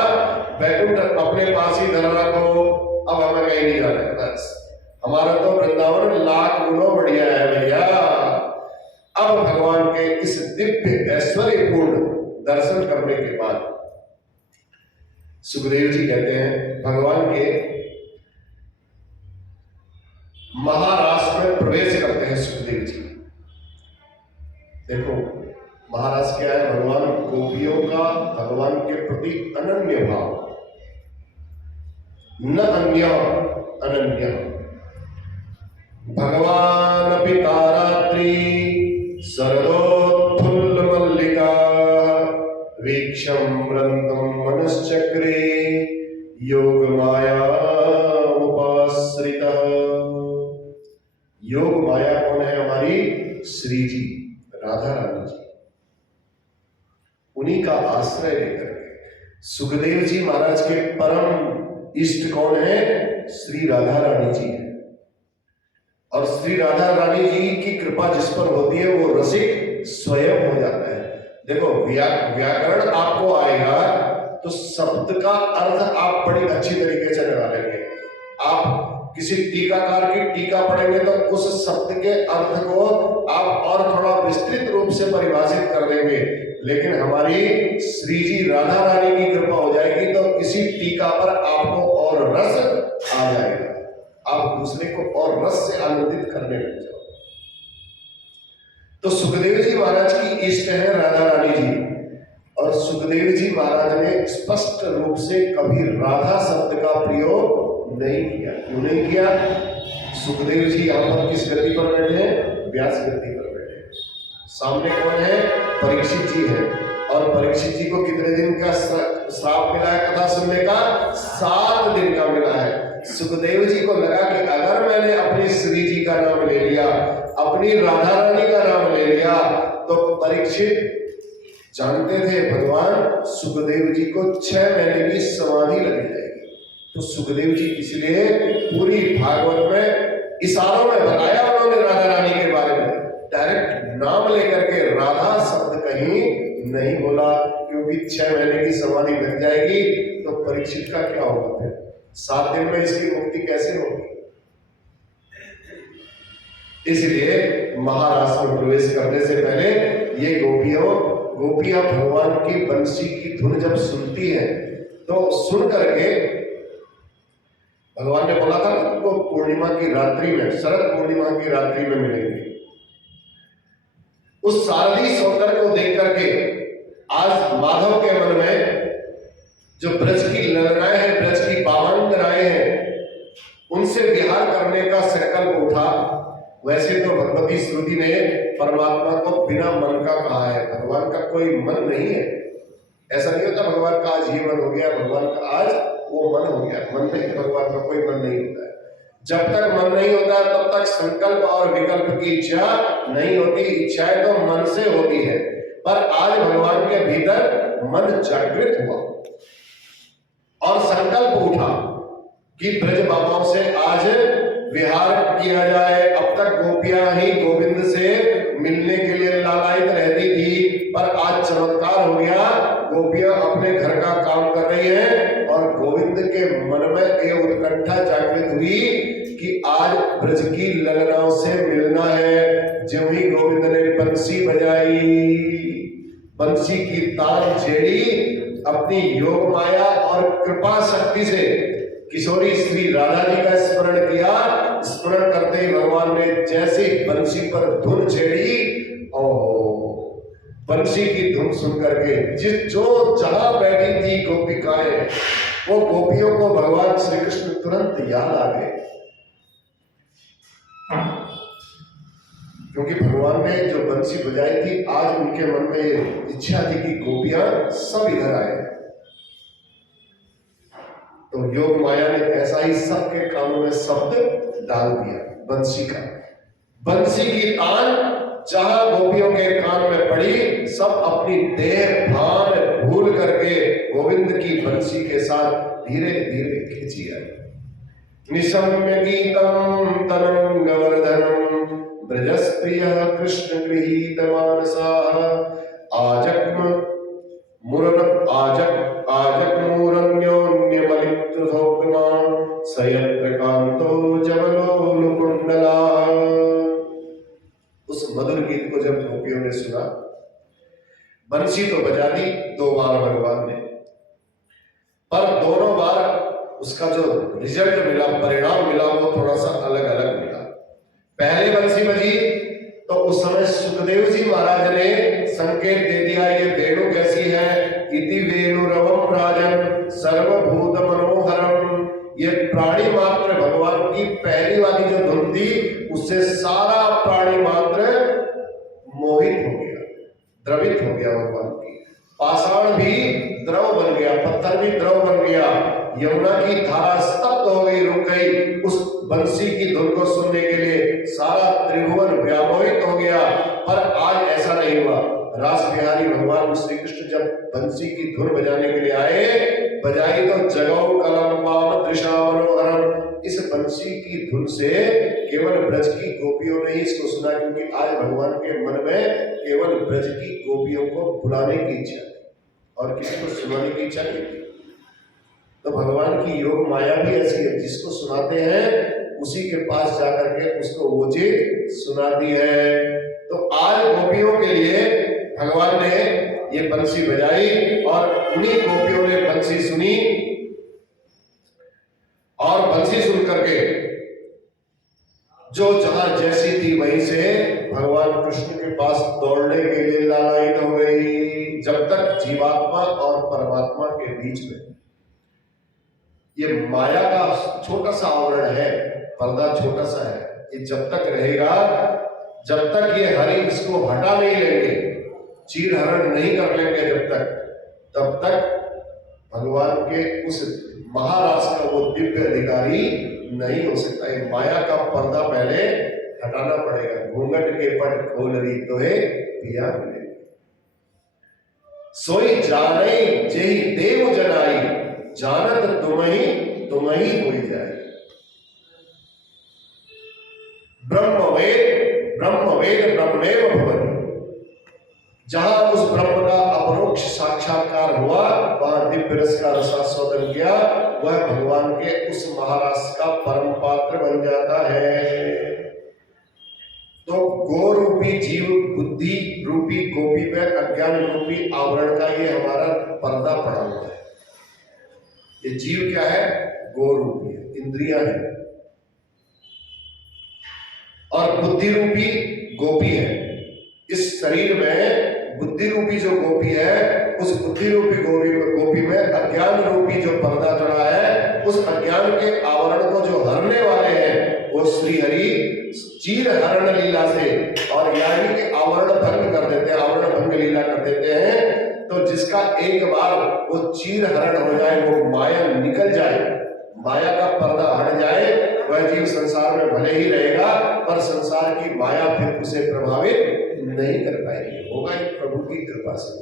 वैकुंठ अपने पास ही धर रखो, अब हमें कहीं नहीं जाना है। बस हमारा तो वृंदावन लाख गुणों बढ़िया है भैया। अब भगवान के इस दिव्य ऐश्वर्यपूर्ण दर्शन करने के बाद सुखदेव जी कहते हैं, भगवान के महाराष्ट्र में प्रवेश करते हैं सुखदेव जी। देखो महाराज क्या है, भगवान गोपियों का भगवान के प्रति अनन्य भाव, न अन्य अनन्य। भगवान पिता रात्रि शरदोत्फुल्ल मल्लिका वीक्षम वृंदम मनश्चक्रे योग माया उपाश्रिता। योग माया कौन है? हमारी श्री जी राधा रानी जी, उन्हीं का आश्रय लेकर के सुखदेव जी महाराज के परम इष्ट कौन है? श्री राधा रानी जी है। और श्री राधा रानी जी की कृपा जिस पर होती है वो रसिक स्वयं हो जाता है। देखो व्याकरण आपको आएगा तो शब्द का अर्थ आप बड़ी अच्छी तरीके से लगा लेंगे। आप किसी टीकाकार की टीका पढ़ेंगे तो उस शब्द के अर्थ को आप और थोड़ा विस्तृत रूप से परिभाषित कर देंगे। लेकिन हमारी श्री जी राधा रानी की कृपा हो जाएगी तो इसी टीका पर आपको और रस आ जाएगा, आप दूसरे को और रस से आनंदित करने लग जाओ। तो सुखदेव जी महाराज की इष्ट है राधा रानी जी, और सुखदेव जी महाराज ने स्पष्ट रूप से कभी राधा शब्द का प्रयोग नहीं किया। क्यों नहीं किया? सुखदेव जी यहाँ पर किस गति पर बैठे हैं? व्यास गति पर बैठे हैं। सामने कौन है? परीक्षित जी है। और परीक्षित जी को कितने दिन का श्राप मिला है कथा सुनने का? 7 दिन का मिला है। सुखदेव जी को लगा कि अगर मैंने अपनी श्री जी का नाम ले लिया, अपनी राधा रानी का नाम ले लिया, तो परीक्षित जानते थे भगवान सुखदेव जी को 6 महीने की समाधि लग जाएगी। तो सुखदेव जी इसलिए पूरी भागवत में इशारों में बताया उन्होंने राधा रानी के बारे में, डायरेक्ट नाम लेकर के राधा शब्द कहीं नहीं बोला, क्योंकि 6 महीने की समाधि लग जाएगी तो परीक्षित का क्या होगा? फिर 7 दिन में इसकी मुक्ति कैसे होगी? इसलिए महाराष्ट्र में प्रवेश करने से पहले ये गोपियां भगवान की बंसी की धुन जब सुनती हैं तो सुन करके भगवान ने बोला था कि तुमको पूर्णिमा की रात्रि में, शरद पूर्णिमा की रात्रि में मिलेंगे। उस शारदीय सौंदर्य को देख करके आज माधव के मन में जो ब्रज की ललनाएं हैं, ब्रज की पावनराएं हैं, उनसे विहार करने का संकल्प उठा। वैसे तो भगवती श्रुति ने परमात्मा को बिना मन का कहा है, भगवान का कोई मन नहीं है। ऐसा नहीं होता भगवान का आज ये मन हो गया, भगवान का आज वो मन हो गया। मन नहीं, भगवान का कोई मन नहीं होता है। जब तक मन नहीं होता तब तक संकल्प और विकल्प की इच्छा नहीं होती। इच्छाएं तो मन से होती है, पर आज भगवान के भीतर मन जागृत हुआ और संकल्प उठा कि ब्रज बाबाओं से आज विहार किया जाए। अब तक गोपियां ही गोविंद से मिलने के लिए लालायित रहती थी, पर आज चमत्कार हो गया, गोपियां अपने घर का काम कर रही हैं और गोविंद के मन में ये उत्कंठा जागृत हुई कि आज ब्रज की ललनाओं से मिलना है। ज्यों ही गोविंद ने बंसी बजाई, बंसी की तार छेड़ी, अपनी योग माया और कृपा शक्ति से किशोरी श्री राधा जी का स्मरण किया। स्मरण करते ही भगवान ने जैसे बंसी पर धुन छेड़ी और बंसी की धुन सुन करके जो जहां बैठी थी गोपिकाएं, वो गोपियों को भगवान श्री कृष्ण तुरंत याद आ गए, क्योंकि भगवान ने जो बंसी बजाई थी, आज उनके मन में इच्छा थी कि गोपियां सब इधर आए। तो योग माया ने ऐसा ही सबके कानों में शब्द डाल दिया बंसी का। बंसी की तान जहां गोपियों के कान में पड़ी, सब अपनी देह भान भूल करके गोविंद की बंसी के साथ धीरे धीरे खींची आई। निशम्य गीतम तरंगवर्धनम ब्रजस्प्रियः कृष्ण गृहीत मानसाः आजक्म मूरन्योन्यमलिप्तसौक्तिमान् सयत्र कांतो जवलोलकुंडला। उस मधुर गीत को जब गोपियों ने सुना, बंसी तो बजा दी 2 बार भगवान ने, पर दोनों बार उसका जो रिजल्ट मिला, परिणाम मिला, वो थोड़ा सा अलग अलग मिला। पहले बंसी बजी तो उस समय सुखदेव जी महाराज ने संकेत दे दिया, ये वेणु कैसी है, इति वेणुरवम राजन सर्वभूत मनोहरम। ये प्राणी मात्र भगवान की पहली वाली जो धुन थी, उससे सारा प्राणी मात्र मोहित हो गया, द्रवित हो गया भगवान की। पाषाण भी द्रव बन गया, पत्थर भी द्रव बन गया, यमुना की धारा स्तब्ध हो गई, रुक गई। उस बंसी की धुन को सुनने के लिए सारा त्रिभुवन व्यामोहित हो गया। पर आज ऐसा नहीं हुआ। रास बिहारी भगवान श्री कृष्ण जब बंसी की धुन बजाने के लिए आए, बजाई तो जगौ कलम पाव दृशा मनोहरम। इस बंसी की धुन से केवल ब्रज की गोपियों ने ही इसको सुना, क्योंकि आज भगवान के मन में केवल ब्रज की गोपियों को बुलाने की इच्छा थी और किसी को सुनाने की इच्छा नहीं थी। तो भगवान की योग माया भी ऐसी है, जिसको सुनाते हैं उसी के पास जाकर के उसको वो चीज सुना दी है। तो आज गोपियों के लिए भगवान ने ये बंसी बजाई और उन्हीं गोपियों ने बंसी सुनी, और बंसी सुन करके जो जहां जैसी थी वहीं से भगवान कृष्ण के पास दौड़ने के लिए लालायित हो गई। जब तक जीवात्मा और परमात्मा के बीच में ये माया का छोटा सा आवरण है, पर्दा छोटा सा है, ये जब तक रहेगा, जब तक ये हरि इसको हटा नहीं लेंगे, चीर हरण नहीं कर लेंगे जब तक, तब तक भगवान के उस महाराज का वो दिव्य अधिकारी नहीं हो सकता। है माया का पर्दा पहले हटाना पड़ेगा। घूंघट के पट खोल रही तो है पिया मिले, सोई जाने जेहि देव जनाई, जानत तुम ही होई जाए। ब्रह्मवेद ब्रह्मेव भवति। जहां उस ब्रह्म का अपरोक्ष साक्षात्कार हुआ, वहां दिव्य रस का रसास्वादन किया, वह भगवान के उस महारस का परम पात्र बन जाता है। तो गो रूपी जीव, बुद्धि रूपी गोपी में अज्ञान रूपी आवरण का ये हमारा पर्दा पड़ा हुआ है। ये जीव क्या है? गो रूपी है, इंद्रियां है, और बुद्धि रूपी गोपी है। इस शरीर में बुद्धि रूपी जो गोपी है, उस बुद्धि रूपी गोपी में अज्ञान रूपी जो पर्दा चढ़ा है, उस अज्ञान के आवरण को जो हरने वाले हैं, वो श्री हरि चीर हरण लीला से, और यानी कि आवरण भंग कर देते हैं, आवरण भंग लीला कर देते हैं। तो जिसका एक बार वो चीर हरण हो जाए, वो माया निकल जाए, माया का पर्दा हट जाए, वह जीव संसार में भले ही रहेगा, पर संसार की माया फिर उसे प्रभावित नहीं कर पाएगी। होगा ही प्रभु की कृपा से।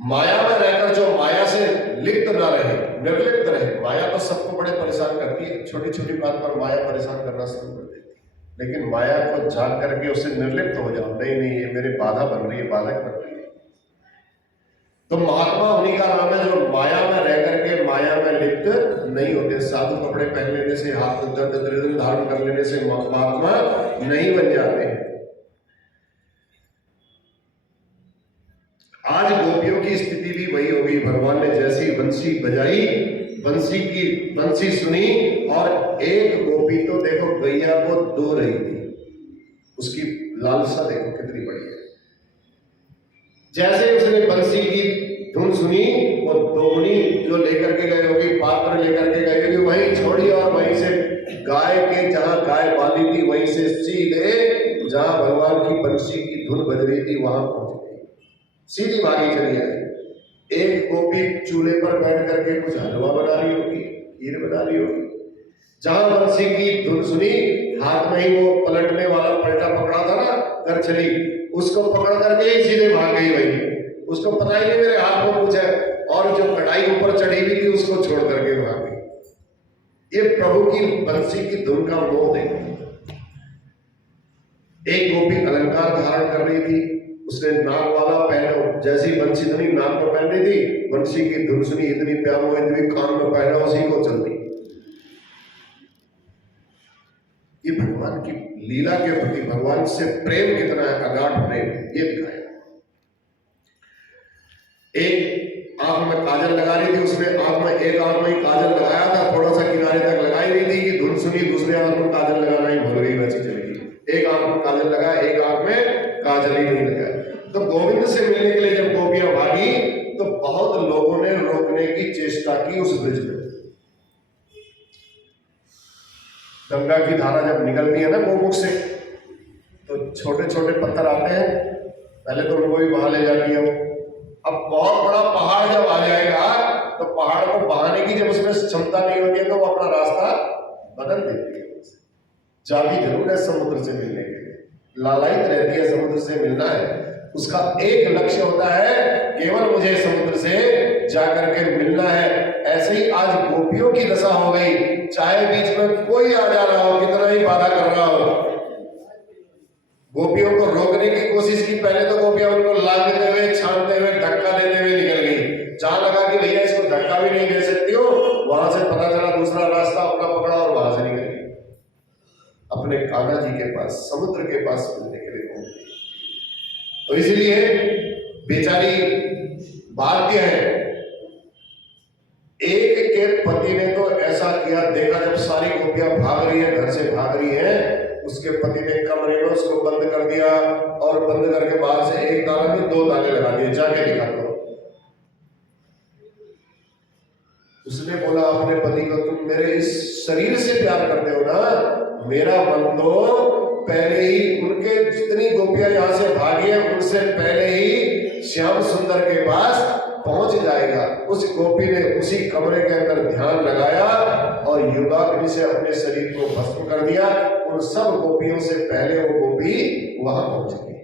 माया में रहकर जो माया से लिप्त ना रहे, निर्लिप्त रहे। माया तो सबको बड़े परेशान करती है, छोटी छोटी बात पर माया परेशान करना शुरू कर देती है। लेकिन माया को जाग करके उससे निर्लिप्त हो जाओ, नहीं नहीं ये मेरे बाधा बन रही है, बाधक बन रही है। तो महात्मा उन्हीं का नाम है जो माया में रह करके माया में लिप्त नहीं होते। साधु कपड़े पहन लेने से, हाथ में त्रिदंड धारण कर लेने से महात्मा नहीं बन जाते। आज गोपियों की स्थिति भी वही होगी। भगवान ने जैसी बंसी बजाई, बंसी सुनी, और एक गोपी तो देखो गैया को दो रही थी, उसकी लालसा देखो कितनी बड़ी है। जैसे उसने बंसी की धुन सुनी, वो दोगुनी जो लेकर के गए होगी, पात्र लेकर के गए होगी, वहीं छोड़ी और वहीं से गाय के जहां गाय बांधी थी वहीं से सीधे जहां भगवान की बंसी की धुन बज रही थी वहां पहुंच गई, सीधी भागी चली आई। एक गोपी चूल्हे पर बैठ करके कुछ हलवा बना रही होगी, खीर बना रही होगी, जहां बंसी की धुन सुनी, हाथ में ही वो पलटने वाला पलटा पकड़ा था ना, कर चली, उसको पकड़ करके ही सीधे भाग गई। वही उसको पता ही नहीं मेरे हाथ में कुछ है, और जो कढ़ाई ऊपर चढ़ी हुई थी उसको छोड़ करके भाग गई। ये प्रभु की बंसी की धुन का मोह देखो। एक गोपी अलंकार धारण कर रही थी, उसने नाक वाला पहना, जैसी बंसी धुनी नाक पर पहन रही थी, बंसी की धुन सुनी, इतनी प्यार हुई, इतनी कान में पहना, उसी को चल दी। ये भगवान की लीला के प्रति भगवान से प्रेम कितना है, अगाध प्रेम, ये दिखाया। एक आंख में काजल लगा रही थी, उसने आंख में एक आंख में ही काजल लगाया था, थोड़ा सा किनारे तक लगाई रही थी कि धुन सुनी, दूसरे आंख में काजल लगाना ही भूल गई, वैसे चली गई। एक आंख में काजल लगा, एक आंख में काजल ही नहीं लगा। तो गोविंद से मिलने के लिए जब गोपियां भागी तो बहुत लोगों ने रोकने की चेष्टा की उस ब्रिज में। गंगा की धारा जब निकलती है ना गोमुख से, तो छोटे छोटे पत्थर आते हैं, पहले तो उनको भी वहां ले जाती है। अब बहुत बड़ा पहाड़ जब आ जाएगा तो पहाड़ को बहाने की जब उसमें क्षमता नहीं होती है तो वो अपना रास्ता बदल देती है। जाती जरूर है समुद्र से मिलने के लिए, लालायित रहती है समुद्र से मिलना है, उसका एक लक्ष्य होता है केवल मुझे समुद्र से जाकर के मिलना है। ऐसे ही आज गोपियों की दशा हो गई, चाहे बीच में कोई आ जा रहा हो, कितना ही बाधा कर रहा हो, गोपियों को रोकने की कोशिश की। पहले तो गोपियां उनको लांघते हुए, छानते हुए, धक्का देते हुए निकल गई। जहां लगा कि भैया इसको धक्का भी नहीं दे सकती हो, वहां से पता चला दूसरा रास्ता अपना पकड़ा और वहां से निकल गई, अपने कान्हा जी के पास, समुद्र के पास मिलने के लिए पहुंच गई। तो इसलिए बेचारी भाग्य है, एक के पति ने तो ऐसा किया, देखा जब सारी गोपियां भाग रही है, घर से भाग रही है, उसके पति ने कमरे में उसको बंद कर दिया, और बंद करके बाहर से एक ताला में दो ताले लगा दिए, जाके दिखा दो। उसने बोला अपने पति को, तुम मेरे इस शरीर से प्यार करते हो ना, मेरा मन तो पहले ही उनके जितनी गोपियां यहां से भागी है उनसे पहले ही श्याम सुंदर के पास पहुंच जाएगा। उस गोपी ने उसी कमरे के अंदर ध्यान लगाया और युगाग्नि से अपने शरीर को भस्म कर दिया। उन सब गोपियों से पहले वो गोपी वहां पहुंच गई।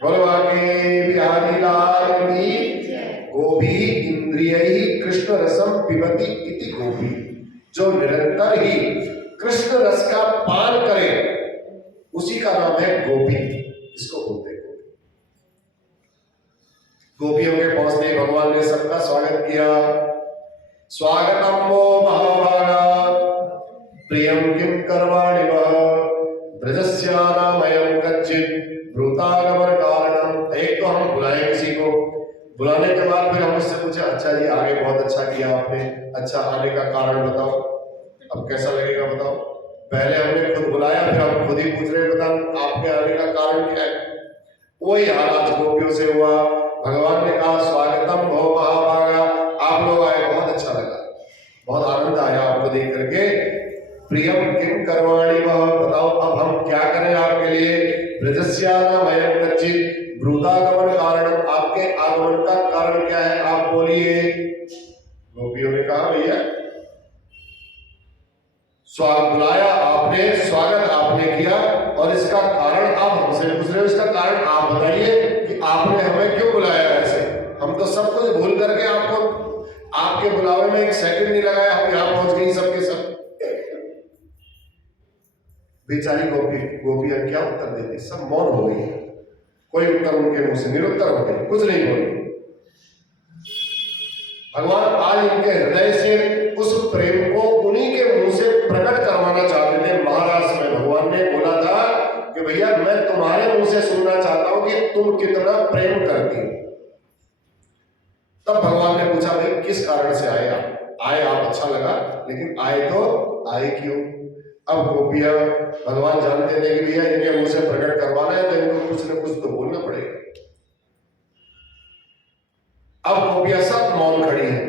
बोलवा के बिहारी लाल की गोपी इंद्रिय कृष्ण रसम पिबती इति गोपी, जो निरंतर ही कृष्ण रस का पान करे उसी का नाम है गोपी, इसको बोलते हैं गोपी। गोपियों के पहुंचने भगवान ने सबका स्वागत किया। स्वागतम वो महाभागा प्रियम किम करवाणि वह ब्रजस्यानामयं कच्चित् ब्रूतागमन कारणम। एक तो हम बुलाए किसी को, बुलाने के बाद फिर हम उससे पूछे, अच्छा जी आगे बहुत अच्छा किया आपने, अच्छा आने का कारण बताओ, अब कैसा लगेगा बताओ। पहले हमने खुद बुलाया, फिर हम खुद ही पूछ रहे बताओ आपके आने का कारण क्या है। वही हाल आज गोपियों से हुआ। भगवान ने कहा स्वागतम भो महाभागा, आप लोग आए, बहुत अच्छा लगा, बहुत आनंद आया आपको देख करके। प्रियम किम करवाणि वह, बताओ अब हम क्या करें आपके लिए। ब्रजस्यानामयं कच्चित् ब्रूतागमन कारण, आपके आगमन का कारण क्या है आप बोलिए। गोपियों ने कहा भैया स्वागत बुलाया आपने, स्वागत आपने किया, और इसका कारण आप हमसे पूछ रहे हो, इसका कारण आप बताइए कि आपने हमें क्यों बुलाया ऐसे। हम तो सब में एक सेकंड नहीं लगाया, हम यहां पहुंच गई सबके सब। बेचारी गोपियां क्या उत्तर देती, सब मौन हो गई, कोई उत्तर उनके मुंह से निरुत्तर हो गई, कुछ नहीं बोली। भगवान आज इनके हृदय से उस प्रेम को उन्हीं के मुंह से प्रकट करवाना चाहते थे। महाराज में भगवान ने बोला था कि भैया मैं तुम्हारे मुंह से सुनना चाहता हूं कि तुम कितना प्रेम करती हो। तब भगवान ने पूछा भाई किस कारण से आए आप? आए आप अच्छा लगा, लेकिन आए तो आए क्यों? अब गोपियां, भगवान जानते थे कि भैया इनके मुंह से प्रकट करवाना है तो इनको कुछ न कुछ तो बोलना पड़ेगा। अब गोपियां सब मौन खड़ी है।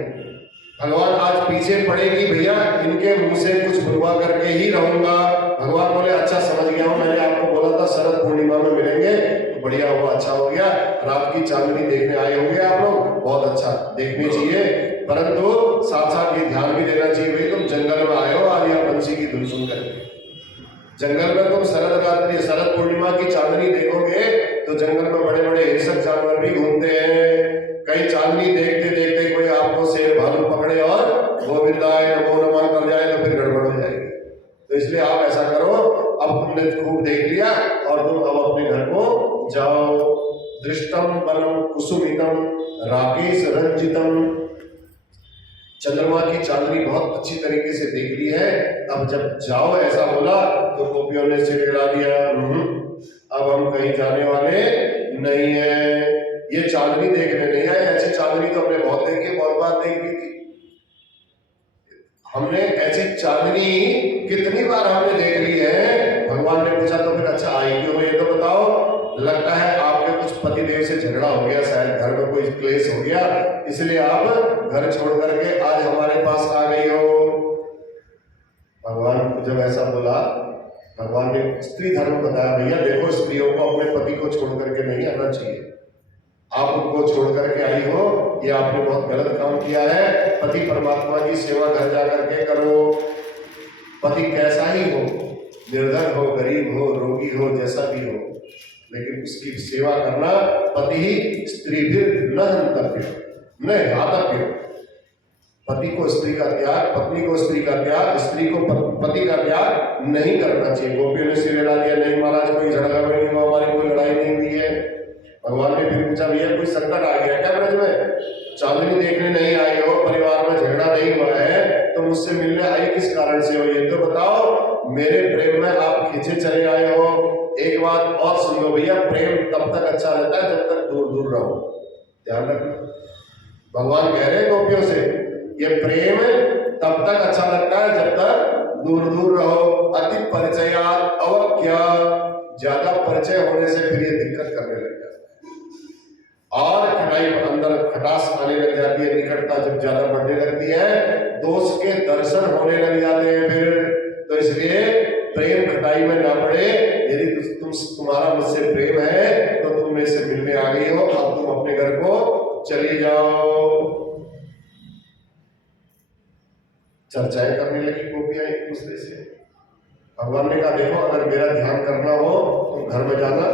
भगवान आज पीछे पड़ेगी भैया इनके मुंह से कुछ बुलवा करके ही रहूंगा। भगवान बोले अच्छा समझ गया हूं, मैंने आपको बोला था शरद पूर्णिमा में मिलेंगे, तो बढ़िया हुआ, अच्छा हो गया। रात की चांदनी देखने आए होंगे आप लोग, बहुत अच्छा, देखनी चाहिए, परंतु साथ साथ ये ध्यान भी देना चाहिए भाई तुम जंगल में आए हो आज यहाँ बंसी की धुन सुन करके। जंगल में तुम शरद पूर्णिमा की चांदनी देखोगे तो जंगल में बड़े बड़े हिंसक जानवर भी घूमते हैं। कई चांदनी देखते देखते कोई आपको शेर भालू पकड़े और गोविंदाय नमो नमः कर जाए तो फिर गड़बड़ हो जाएगी। तो इसलिए आप ऐसा करो, अब तुमने खूब देख लिया और तुम अब अपने घर को जाओ। दृष्टम वनम कुसुमितम राकेश रंजितम, चंद्रमा की चांदनी बहुत अच्छी तरीके से देख ली है, अब जब जाओ ऐसा बोला तो गोपियों ने सिर हिला दिया, अब हम कहीं जाने वाले नहीं है, ये चांदनी देखने नहीं आए। ऐसी चांदनी तो हमने बहुत देखी है, बहुत बार देख ली थी हमने, ऐसी चांदनी कितनी बार हमने देख ली है। भगवान ने पूछा तो फिर अच्छा आई क्यों ये तो बताओ। लगता है आपके कुछ पतिदेव से झगड़ा हो गया, शायद घर में कोई क्लेश हो गया, इसलिए आप घर छोड़ करके आज हमारे पास आ गई हो। भगवान को जब ऐसा बोला, भगवान ने स्त्री धर्म बताया, भैया देखो स्त्रियों को अपने पति को छोड़ करके नहीं आना चाहिए, आप उनको छोड़ करके आई हो, ये आपने बहुत गलत काम किया है। पति परमात्मा की सेवा घर जा करके करो। पति कैसा ही हो, निर्धन हो, गरीब हो, रोगी हो, जैसा भी हो, लेकिन उसकी सेवा करना पति ही स्त्री भी न हंतव्य न घातव्य। पति को स्त्री का त्याग, पत्नी को स्त्री का त्याग, स्त्री को पति का त्याग नहीं करना चाहिए। गोपियों ने सिर हिला दिया, नहीं महाराज कोई झगड़ा नहीं हुआ, हमारी कोई लड़ाई नहीं हुई है। भगवान ने फिर पूछा भैया कोई संकट आ गया क्या ब्रज में? चांदनी देखने नहीं आए हो, परिवार में झगड़ा नहीं हुआ है, तो मुझसे मिलने आई किस कारण से हो ये तो बताओ। मेरे प्रेम में आप खींचे चले आए हो। एक बात और सुन लो भैया, प्रेम तब तक अच्छा रहता है जब तक दूर दूर रहो, ध्यान रखना। भगवान कह रहे हैं गोपियों से ये प्रेम तब तक अच्छा लगता है जब तक दूर दूर रहो। अति परिचयात अवज्ञा, ज्यादा परिचय होने से फिर ये दिक्कत करने लग जाता है और खटाई अंदर खटास आने लग जाती है। निकटता जब ज्यादा बढ़ने लगती है, दोस्त के दर्शन होने लग जाते हैं फिर। तो इसलिए प्रेम खटाई में ना पड़े। यदि तुम्हारा मुझसे प्रेम है तो तुम मेरे से मिलने आ गई हो, अब तुम अपने घर को चली जाओ। चर्चाएं करने लगी गोपियां एक दूसरे से। भगवान ने कहा देखो अगर मेरा ध्यान करना हो तो घर में जाना,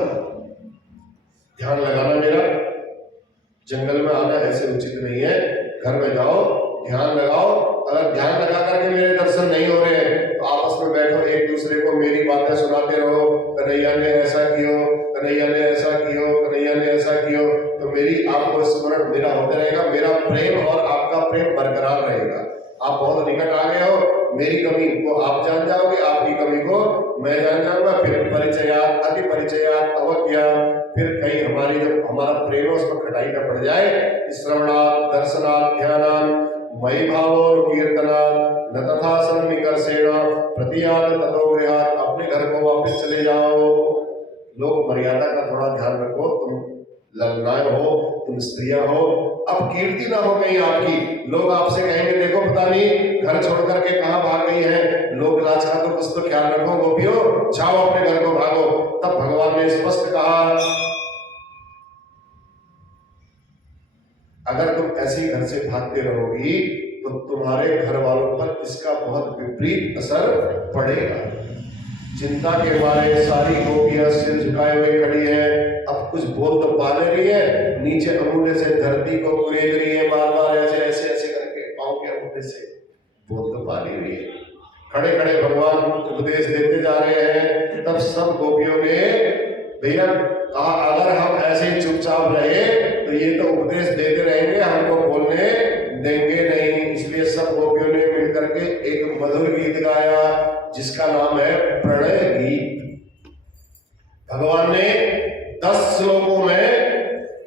ध्यान लगाना मेरा, जंगल में आना ऐसे उचित नहीं है। घर में जाओ, ध्यान लगाओ। अगर ध्यान लगा करके मेरे दर्शन नहीं हो रहे हैं तो आपस में बैठो, एक दूसरे को मेरी बातें सुनाते रहो, कन्हैया ने ऐसा कियो, कन्हैया ने ऐसा कियो, कन्हैया ने ऐसा कियो, तो मेरी आपको स्मरण मेरा होता रहेगा, मेरा प्रेम और आपका प्रेम बरकरार रहेगा। आप बहुत निकट आ गए हो, मेरी कमी को आप जान जाओगे, आपकी कमी को मैं जान जाऊंगा। फिर परिचयात अति परिचयात अवज्ञा, फिर कहीं हमारी जो हमारा प्रेम है उसमें खटाई न पड़ जाए। श्रवणात् दर्शनात् ध्यानात् मयि भावो कीर्तनात् न तथा सन्निकर्षेण प्रतियात ततो गृहात्, अपने घर को वापस चले जाओ। लोग मर्यादा का थोड़ा ध्यान रखो, तुम लग्नाएं हो, तुम स्त्रियां हो, अब कीर्ति ना हो कहीं आपकी। लोग आपसे कहेंगे देखो पता नहीं घर छोड़ करके कहां भाग गई है, लोग लाज का तो कुछ तो ख्याल रखो गोपियों, जाओ अपने घर को भागो। तब भगवान ने स्पष्ट कहा अगर तुम ऐसे घर से भागते रहोगी तो तुम्हारे घर वालों पर इसका बहुत विपरीत असर पड़ेगा। चिंता के मारे सारी गोपियां सिर झुकाए हुए खड़ी है, अब कुछ बोल तो पा नहीं रही है, नीचे अंगूठे से धरती को कुरेद रही है, बार बार ऐसे ऐसे ऐसे करके पांव के अंगूठे खड़े खड़े भगवान उपदेश देते जा रहे हैं। तब सब गोपियों ने भैया कहा अगर हम ऐसे ही चुपचाप रहे तो ये तो उपदेश देते रहेंगे, हमको बोलने देंगे नहीं। इसलिए सब गोपियों ने मिलकर के एक मधुर गीत गाया जिसका नाम है प्रणय गीत। भगवान ने 10 श्लोकों में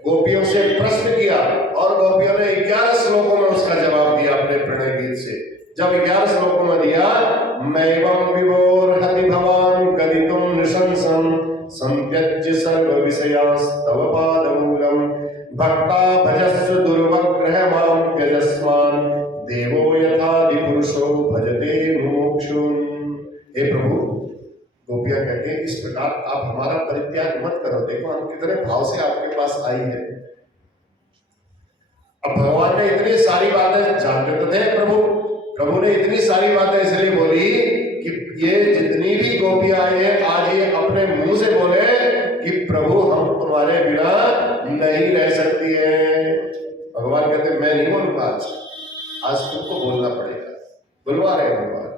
गोपियों से प्रश्न किया और गोपियों ने 11 श्लोकों में उसका जवाब दिया अपने प्रणय गीत से। जब 11 श्लोकों में दिया, मैवं विभोर्हति भवान गदितुं नृशंसं संत्यज्य सर्व विषयास्तव पादमूलम भक्ता भजस्व दुर्वग्रह मां त्यजस्मान् देवो यथादि पुरुषो भजते मुमुक्षुम्। हे प्रभु, गोपियां कहते हैं इस प्रकार आप हमारा परित्याग मत करो। देखो हम कितने भाव से आपके पास आई है। अब भगवान ने इतनी सारी बातें जानते तो थे, प्रभु ने इतनी सारी बातें इसलिए बोली कि ये जितनी भी गोपियां आई हैं आज ये अपने मुंह से बोले कि प्रभु हम तुम्हारे बिना नहीं रह सकती है। भगवान कहते मैं नहीं बोलूंगा, आज तुमको बोलना पड़ेगा। बुलवा रहे भगवान।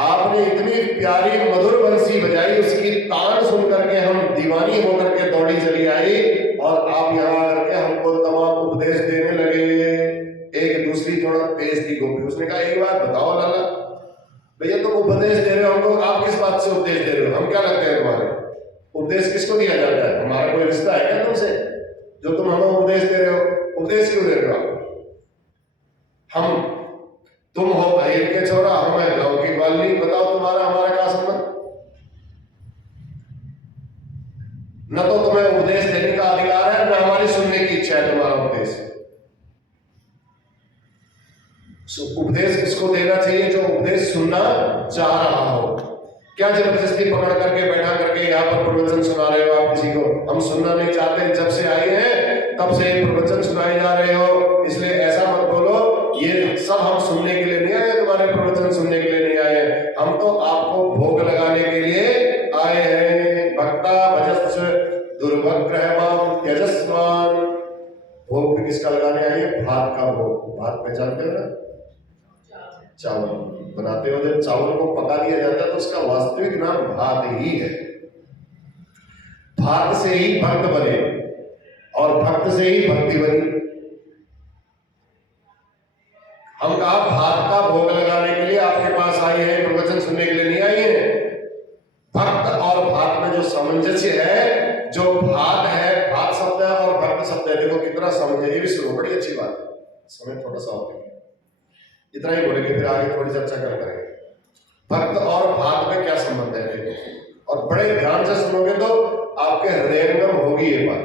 आपने इतनी प्यारी मधुर बंसी बजाई, उसकी तान सुन करके हम दीवानी होकर के दौड़ी चली आई और आप यहाँ आकर के हमको तमाम उपदेश देने लगे। एक दूसरी थोड़ा तेज थी गोपी, उसने कहा एक बात बताओ लाला भैया, तुम उपदेश दे रहे हो हमको, आप किस बात से उपदेश दे रहे हो? हम क्या लगते हैं तुम्हारे? उपदेश किसको दिया जाता है? हमारा कोई रिश्ता है क्या तुमसे जो तुम हमें उपदेश दे रहे हो? उपदेश क्यों दे रहे हो? हम तुम हो अहिर के छोरा, हमें गांव की ग्वालिनी, बताओ तुम्हारा हमारा क्या संबंध? न तो तुम्हें उपदेश देने का अधिकार है, न हमारी सुनने की इच्छा है तुम्हारा उपदेश। उपदेश किसको देना चाहिए? जो उपदेश सुनना चाह रहा हो। क्या जबरदस्ती पकड़ करके बैठा करके यहाँ पर प्रवचन सुना रहे हो आप किसी को? हम सुनना नहीं चाहते, जब से आए हैं तब से प्रवचन सुनाए जा रहे हो, इसलिए ऐसा मत बोलो ये सब हम सुनने के लिए नहीं आए, तुम्हारे प्रवचन सुनने के लिए नहीं आए, हम तो आपको भोग लगाने के लिए आए हैं। भक्ता भजस्व दुर्वग्रह मां त्यजस्मान्। भोग भी किसका लगाने आए? भात का भोग। भात पहचानते हो ना? चावल बनाते हो, जब चावल को पका दिया जाता है तो उसका वास्तविक नाम भात ही है। भात से ही भक्त बने और भक्त से ही भक्ति बनी। हम कहा भात का भोग लगाने के लिए आपके पास आए हैं, प्रवचन सुनने के लिए नहीं आए हैं। भक्त और भात में जो सामंजस्य है, जो भात है, भात शब्द है और भक्त शब्द है, देखो कितना सामंजस्य भी सुनो, बड़ी अच्छी बात है। समय थोड़ा सा और इतना ही बोलेंगे, फिर आगे थोड़ी चर्चा करेंगे। भक्त और भात में क्या संबंध है देखो, और बड़े ध्यान से सुनोगे तो आपके हृदयंगम होगी ये बात।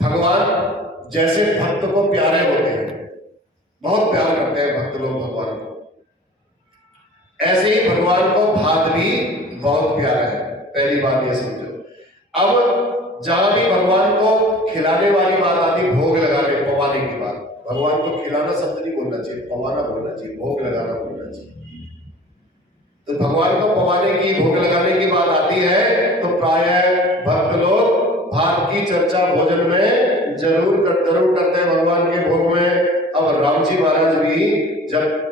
भगवान जैसे भक्त को प्यारे होते हैं, बहुत प्यार करते हैं भक्त लोग भगवान को, ऐसे ही भगवान को भात भी बहुत प्यारा है। पहली बात ये समझो। अब जहां भी भगवान को खिलाने वाली बात आती, भोग लगाने पवाने की बात, भगवान को खिलाना शब्द नहीं बोलना चाहिए, पवाना बोलना चाहिए, भोग लगाना बोलना चाहिए। तो भगवान को पवाने की, भोग लगाने की बात आती है तो प्रायः भक्त लोग भात की चर्चा भोजन में जरूर करते हैं भगवान के भोग में। अब राम जी महाराज भी जब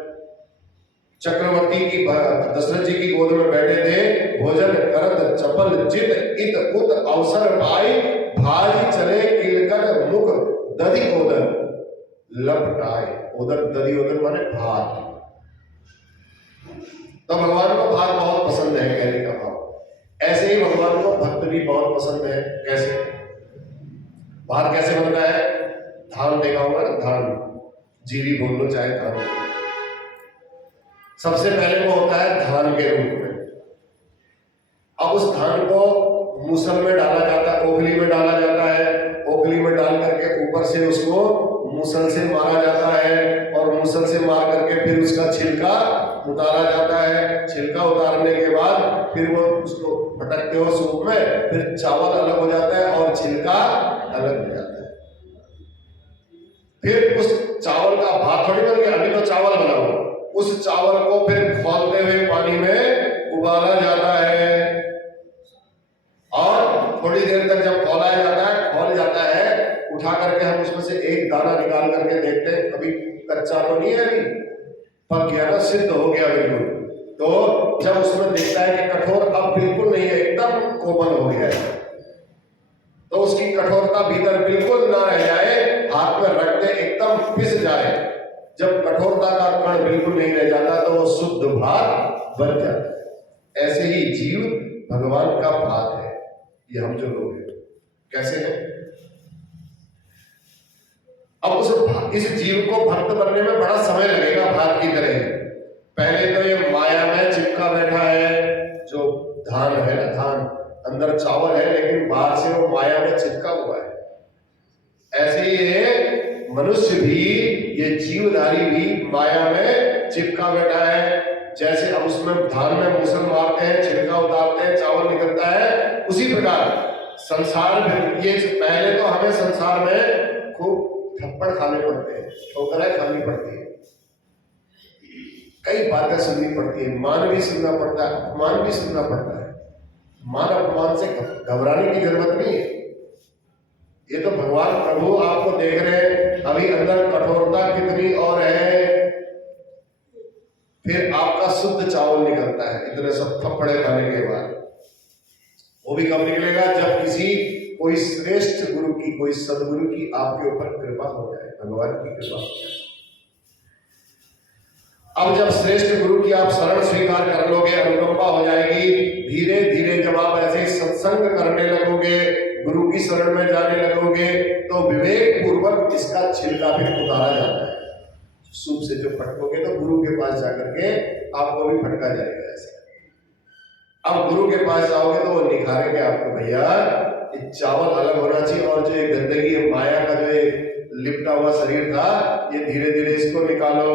चक्रवर्ती की दशरथ जी की गोद में बैठे थे, भोजन करत चपल चित इत उत अवसर पाई, भाज चले किलकर मुख दधि ओदन लपटाए। ओदन दधि ओदन माने भात। तो भगवान को भात बहुत पसंद है कहने का भाव। ऐसे ही भगवान को भक्त भी बहुत पसंद है। कैसे? भात कैसे बनता है? धान देखा होगा ना, धान, जीरी बोल लो चाहे धान। सबसे पहले वो होता है धान के रूप में। अब उस धान को मूसल में डाला जाता है, ओखली में डाला जाता है, ओखली में डाल करके ऊपर से उसको मूसल से मारा जाता है और मूसल से मार करके फिर उसका छिलका उतारा जाता है। छिलका उतारने के बाद फिर वो उसको फटकते हो सूप में, फिर चावल अलग हो जाता है और छिलका अलग हो जाता है। फिर उस चावल का भात थोड़ी बन गया, अभी तो चावल बना हुआ, उस चावल को फिर खौलते हुए पानी में उबाला जाता है और थोड़ी देर तक जब खौल जाता है कच्चा तो नहीं है अभी, पक गया ना, सिद्ध हो गया बिल्कुल। तो जब उसमें दिखता है कि कठोर अब बिल्कुल नहीं है, एकदम कोमल हो गया है, तो उसकी कठोरता भीतर बिल्कुल ना रह जाए, हाथ में रख दे एकदम पिस जाए। जब कठोरता का कण बिल्कुल नहीं रह जाता तो वो शुद्ध भात बन जाता है। ऐसे ही जीव भगवान का भात है, ये हम जो लोग हैं। कैसे है? अब इस जीव को भक्त बनने में बड़ा समय लगेगा, भात की तरह। पहले तो ये माया में चिपका बैठा है, जो धान है ना, धान अंदर चावल है लेकिन बाहर से वो माया में चिपका हुआ है। ऐसे ही ये मनुष्य भी, ये जीवधारी भी माया में चिपका बैठा है। जैसे अब उसमें धान में मूसल मारते हैं, छिलका उतारते हैं, चावल निकलता है, उसी प्रकार संसार में ये पहले तो हमें संसार में खूब थप्पड़ खाने पड़ते हैं, ठोकरें खानी पड़ती है, कई बातें सुननी पड़ती है, मान भी सुनना पड़ता है, अपमान भी सुनना पड़ता है। मान अपमान से घबराने की जरूरत नहीं है। ये तो भगवान प्रभु आपको देख रहे हैं, अभी अंदर कठोरता कितनी और है, फिर आपका शुद्ध चावल निकलता है इतने सब थप्पड़े खाने के बाद। वो भी कब निकलेगा? जब किसी कोई श्रेष्ठ गुरु की, कोई सदगुरु की आपके ऊपर कृपा हो जाए, भगवान की कृपा हो जाए। अब जब श्रेष्ठ गुरु की आप शरण स्वीकार कर लोगे, अनुकंपा हो जाएगी, धीरे धीरे जब आप ऐसे सत्संग करने लगोगे, गुरु की शरण में जाने लगोगे, तो विवेक पूर्वक इसका छिलका भी उतारा जाता है। सूप से जो फटकोगे तो गुरु के पास जाकर के आपको भी फटका जाएगा ऐसे। अब गुरु के पास जाओगे तो वो निखारेंगे आपको, भैया ये चावल अलग होना चाहिए, और जो एक गंदगी माया का जो एक लिपटा हुआ शरीर था, ये धीरे धीरे इसको निकालो।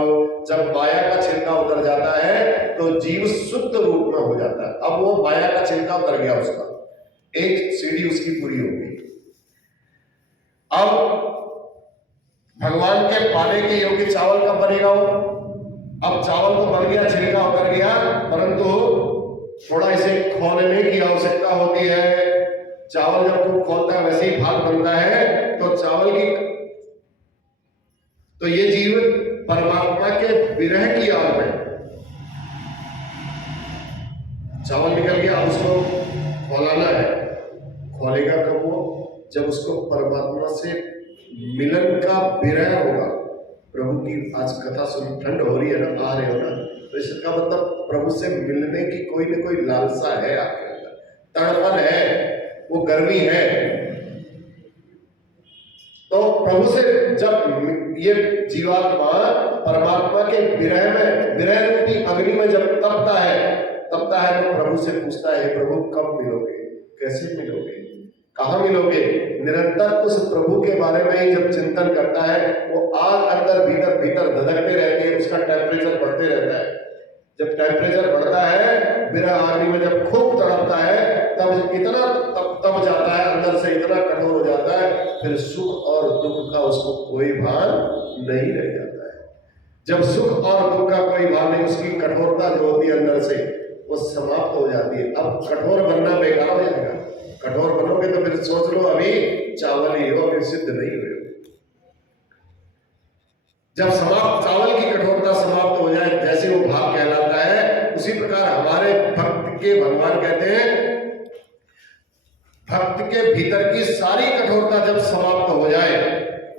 जब माया का छिलका उतर जाता है तो जीव शुद्ध रूप में हो जाता है। अब वो माया का छिलका उतर गया, उसका एक सीढ़ी उसकी पूरी हो गई। अब भगवान के पाने के योग्य चावल कब बनेगा वो? अब चावल तो बन गया, छिलका उतर गया, परंतु थोड़ा इसे खोलने की आवश्यकता होती है। चावल जब खूब खोलता है वैसे ही भात बनता है। तो चावल की, तो ये जीव परमात्मा के विरह की आग में, चावल निकल गया, अब उसको खोलाना है। खोलेगा कब वो? जब उसको परमात्मा से मिलन का विरह होगा। प्रभु की आज कथा सुन, ठंड हो रही है ना, आ रहे हो ना, तो इसका मतलब प्रभु से मिलने की कोई न कोई लालसा है आपके अंदर, तड़पन है, वो गर्मी है। तो प्रभु से जब ये जीवात्मा परमात्मा के विरह में, विरह रूपी अग्नि में जब तपता है तो प्रभु से पूछता है, प्रभु कब मिलोगे, कैसे मिलोगे, कहाँ मिलोगे? निरंतर उस प्रभु के बारे में ही जब चिंतन करता है, वो आग अंदर भीतर भीतर धधकते रहती है, उसका टेम्परेचर बढ़ते रहता है। जब टेम्परेचर बढ़ता है, विरह अग्नि में जब खूब तड़पता है, तब इतना तप जाता है, अंदर से इतना कठोर हो जाता है, फिर सुख और दुख का उसको कोई भान नहीं रह जाता है। जब सुख और दुख का कोई भान नहीं, उसकी कठोरता जो होती है अंदर से वो समाप्त हो जाती है। अब कठोर बनना बेकार हो जाएगा। कठोर बनोगे तो फिर सोच लो अभी चावल ही हो, फिर सिद्ध नहीं हुए। जब समाप्त, चावल की कठोरता समाप्त हो जाए, जैसे वो भाव कहलाता है, उसी प्रकार हमारे भक्त के भगवान कहते हैं, भक्त के भीतर की सारी कठोरता जब समाप्त हो जाए,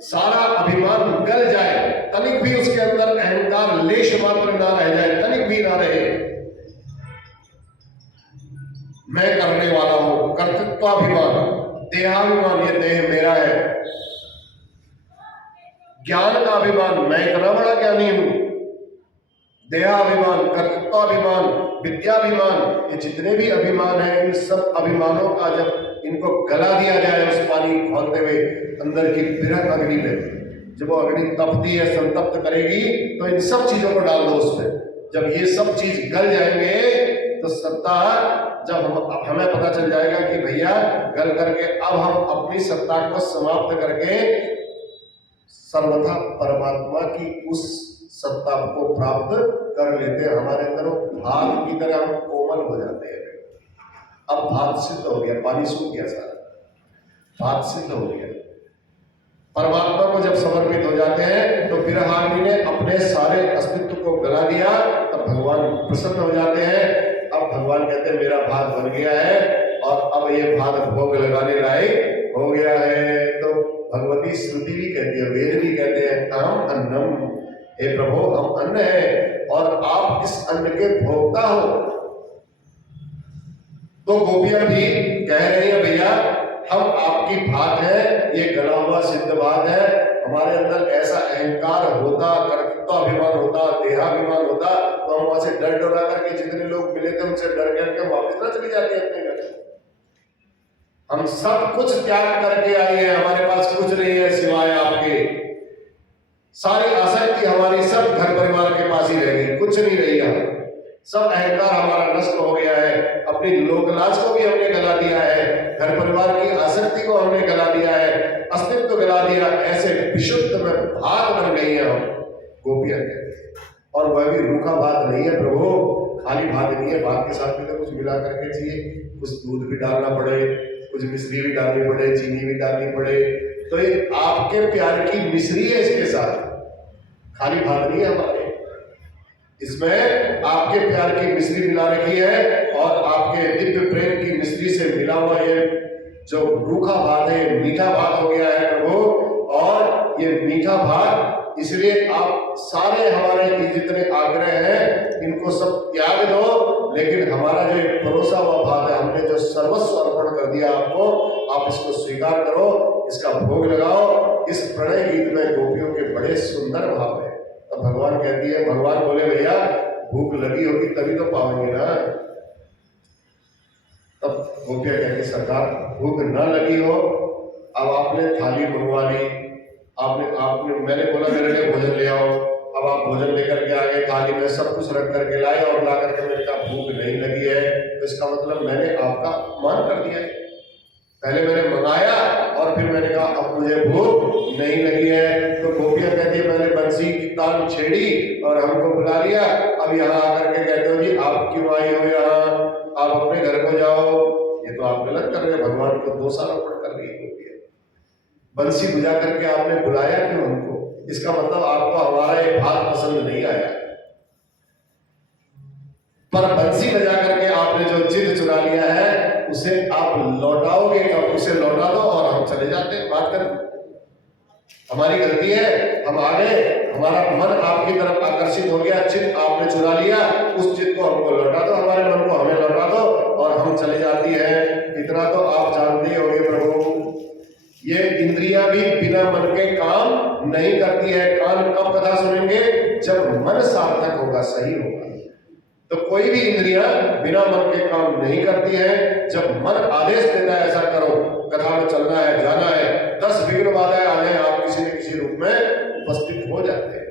सारा अभिमान गल जाए, तनिक भी उसके अंदर अहंकार लेश मात्र ना रह जाए, तनिक भी ना रहे, मैं करने वाला हूं, कर्तृत्वाभिमान, देहाभिमान, ये देह मेरा है, ज्ञान का अभिमान, मैं इतना बड़ा ज्ञानी हूं, देहाभिमान, कर्तृत्वाभिमान, विद्याभिमान, ये जितने भी अभिमान हैं, इन सब अभिमानों का जब इनको गला दिया जाए उस पानी खोलते हुए अंदर की विरह अग्नि में, जब वो अग्नि तपती है, संतप्त करेगी, तो इन सब चीजों को डाल दो उसमें। जब ये सब चीज गल जाएंगे तो सत्ता, जब हमें पता चल जाएगा कि भैया गल करके अब हम अपनी सत्ता को समाप्त करके सर्वथा परमात्मा की उस सत्ता को प्राप्त कर लेते हैं, हमारे अंदर वो भाग की तरह हम कोमल हो जाते हैं। अब भात सिद्ध हो गया, पानी सूख गया सारा, भात सिद्ध हो गया। परमात्मा को जब समर्पित हो जाते हैं तो विरहाग्नि ने अपने सारे अस्तित्व को गला दिया, तब भगवान प्रसन्न हो जाते हैं। अब भगवान कहते हैं मेरा भात बन गया है और अब ये भात भोग लगाने लायक हो गया है। तो भगवती श्रुति भी कहती है, वेद भी कहते हैं अहम अन्नम, हे प्रभु हम अन्न है और आप इस अन्न के भोक्ता हो। तो गोपियां भी कह रही है भैया हम आपकी भात है, ये गला हुआ सिद्ध भात है। हमारे अंदर ऐसा अहंकार होता, कर्तृत्वाभिमान होता, देहाभिमान होता तो हम वहां से डर डरा करके जितने लोग मिले थे उनसे डर करके वापस न चली जाती अपने घर। हम सब कुछ त्याग करके आए हैं, हमारे पास कुछ नहीं है सिवाय आपके। सारी आसक्ति हमारी सब घर परिवार के पास ही रहेगी, कुछ नहीं रही है। सब अहंकार हमारा नष्ट हो गया है, अपनी लोकलाज को भी हमने गला दिया है, घर परिवार की आसक्ति को हमने गला दिया है, अस्तित्व गला दिया। ऐसे विशुद्ध में भात बन गई है हम, गोपियां कहते हैं। और वह भी रूखा भात नहीं है प्रभु, खाली भात नहीं है, भात के साथ में तो कुछ मिला करके चाहिए, कुछ दूध भी डालना पड़े, कुछ मिश्री भी डालनी पड़े, चीनी भी डालनी पड़े। तो ये आपके प्यार की मिश्री है, इसके साथ खाली भात नहीं है हमारे, इसमें आपके प्यार की मिश्री मिला रखी है और आपके दिव्य प्रेम की मिश्री से मिला हुआ ये जो रूखा भात है, मीठा भात हो गया है प्रभु। और ये मीठा भात इसलिए आप सारे हमारे जितने आग्रह हैं इनको सब त्याग दो, लेकिन हमारा जो परोसा हुआ भात है, हमने जो सर्वस्व अर्पण कर दिया आपको, आप इसको स्वीकार करो, इसका भोग लगाओ। इस प्रणय गीत में गोपियों के बड़े सुंदर भाव है। तो भगवान कहती है, भगवान बोले भैया भूख लगी होगी तभी तो पाओगे ना। तब गोपियां कहती सरकार भूख न लगी हो, अब आपने थाली मंगवा ली, आपने मैंने बोला मेरे लिए भोजन ले आओ, अब आप भोजन लेकर के आ गए, थाली में सब कुछ रख करके लाए और ला करके मैंने कहा भूख नहीं लगी है, तो इसका मतलब मैंने आपका अपमान कर दिया है। पहले मैंने मंगाया और फिर मैंने कहा अब मुझे भूख नहीं लगी है। तो गोपियां कहती है मैंने बंसी की तान छेड़ी और हमको बुला लिया, अब यहाँ आकर के कहते हो जी आप क्यों आई हो यहाँ, आप अपने घर को जाओ। ये तो आप गलत कर रहे हो, भगवान को दोषारोपण कर रही है गोपियां। बंसी बुझा करके आपने बुलाया क्यों हमको, इसका मतलब आपको हमारा एक भात पसंद नहीं आया, पर बंसी बजा करके आपने जो चित चुरा लिया है उसे आप लौटाओगे कब, उसे लौटा दो और हम चले जाते हैं। बात कर हमारी गलती है, हम आ गए, हमारा मन आपकी तरफ आकर्षित हो गया, चित आपने चुरा लिया, उस चित को हमको लौटा दो, हमारे मन को हमें लौटा दो और हम चले जाती है। इतना तो आप जानते होंगे प्रभु, ये इंद्रियां भी बिना मन के काम नहीं करती है। कान कब कथा सुनेंगे, जब मन सार्थक होगा, सही होगा। तो कोई भी इंद्रियां बिना मन के काम नहीं करती है। जब मन आदेश देता है ऐसा करो, कथा में चलना है, जाना है, 10 विघ्न बाधाएं आ जाए, आप किसी न किसी रूप में उपस्थित हो जाते हैं।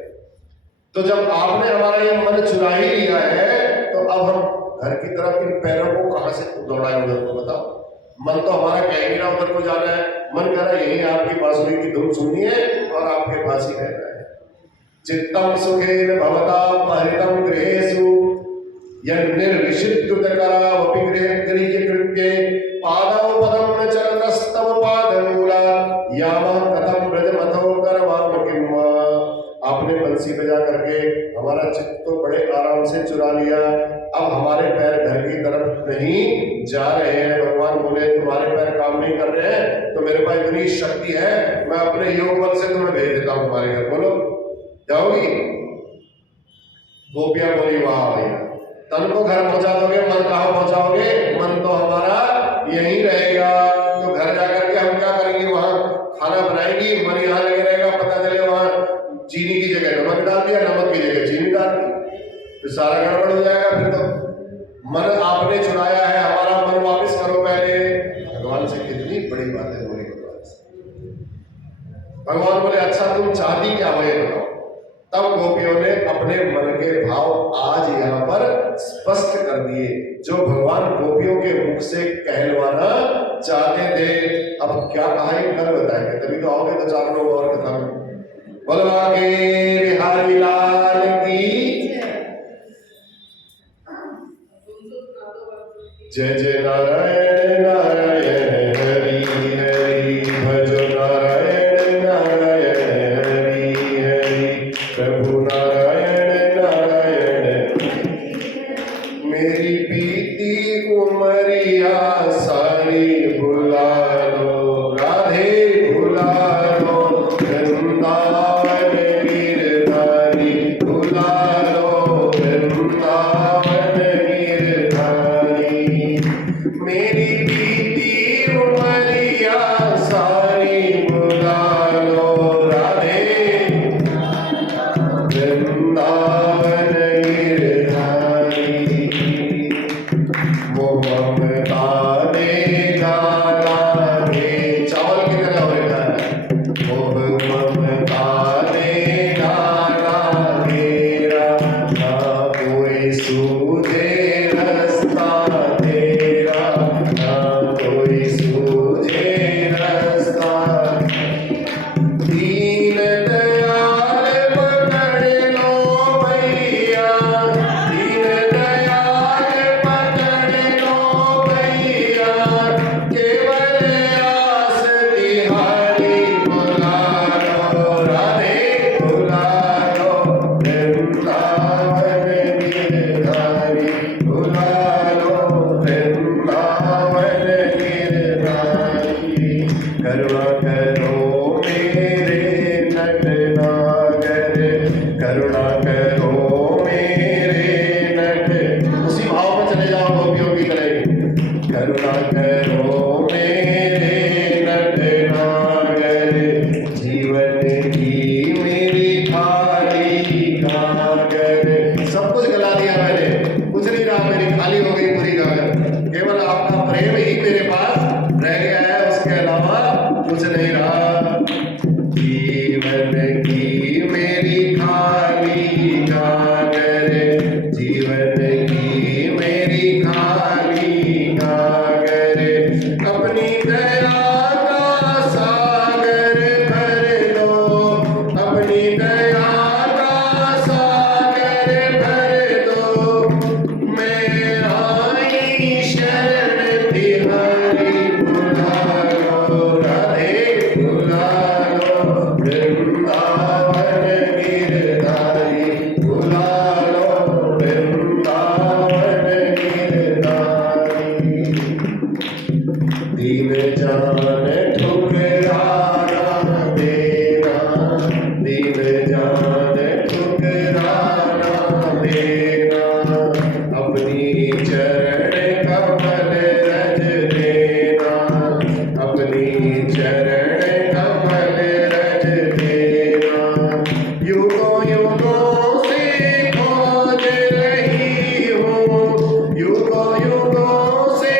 तो जब आपने हमारा ये मन चुरा ही लिया है तो अब हम घर की तरफ इन पैरों को कहां से दौड़ाए उधर को बताओ। मन तो हमारा कह नहीं रहा उधर को जाना है, मन कह रहा है यही आपकी बांसुरी की धुन सुननी है और आपके पास ही रहना है। चित्तम सुखेन भवता परितम गृहेषु यन्निर्विषिद्धुतकरावपि गृह्यकृत्ये पादौ पदं न चरणस्तव पादमूला यावः कथं ब्रजमथो करवाम किं। आपने बंसी बजा करके हमारा चित्त तो बड़े आराम से चुरा लिया, अब हमारे पैर घर की तरफ नहीं जा रहे हैं। भगवान बोले तुम्हारे पैर काम नहीं कर रहे हैं तो मेरे पास इतनी शक्ति है, मैं अपने योग बल से तुम्हें भेज देता हूं तुम्हारे घर, बोलो जाओगी। गोपियां बोली वाह भैया, तन को घर पहुंचा दोगे, मन कहाँ पहुंचाओगे, मन तो हमारा यहीं रहेगा। तो घर जाकर के हम क्या करेंगे, वहां खाना बनाएगी, मन यहाँ लगे रहेगा, पता चले वहां चीनी की जगह नमक डाल दिया, नमक की जगह चीनी डाल दी, तो सारा गड़बड़ हो जाएगा। फिर तो मन आपने चुराया है, हमारा मन वापस करो पहले। भगवान से कितनी बड़ी बात है बोली भगवान से। भगवान बोले अच्छा तुम चाहती क्या हो ये बताओ। तब गोपियों ने अपने मन के भाव आज यहाँ पर स्पष्ट कर दिए, जो भगवान गोपियों के मुख से कहलवाना चाहते थे। अब क्या कहा है कल बताएंगे, तभी तो आओगे तो 4 लोग और कथा में। बोलवा के बिहारी लाल की जय जय नारायण नारायण हरि हरि भजो नारायण नारायण। उमरिया सारी बुला लो, राधे बुला लो, वृंदावन गिरधारी बुला लो, वृंदावन गिरधारी। मेरी बीती उमरिया सारी बुला लो, राधे वृंदावन गिरधारी। वो ममता ने डाला रे, चावल की तरह हो रखा है। वो ममता ने डाला मेरा, ना कोई सूझे रास्ता तेरा, ना कोई सूझे रास्ता। दीन दयाल पकड़ लो भैया, दीन दयाल पकड़ लो भैया, केवल आस तिहारी बुला लो, राधे बुला लो, वृंदावन गिरधारी बुला लो, वृंदावन गिरधारी। करुणा करो मेरे नटनागर, करुणा करो मेरे नट, उसी भाव में चले जाओ गोपियों की तरह। करुणा करो मेरे नटनागर, जीवन की मेरी खाली गागर। सब कुछ गला दिया मैंने, कुछ नहीं रहा, मेरी खाली हो गई पूरी गागर। केवल आपका प्रेम ही मेरे पास रह गया है, उसके अलावा कुछ नहीं रहा। जीवन की मेरी खाली गागर, जीवन की मेरी खाली गागर। अपनी दया का सागर भर दो, अपनी दया का सागर भर दो। मैं आई शरण तिहारी बुला लो, राधे बुला लो, वृंदावन गिरधारी बुला लो, वृंदावन गिरधारी। दीन जान ठुकराना देना, दीन जान ठुकराना देना। अपनी चरण कमल रज देना, अपनी चरण कमल रज देना। युगों युगों से खोज रही हूँ, युगों युगों से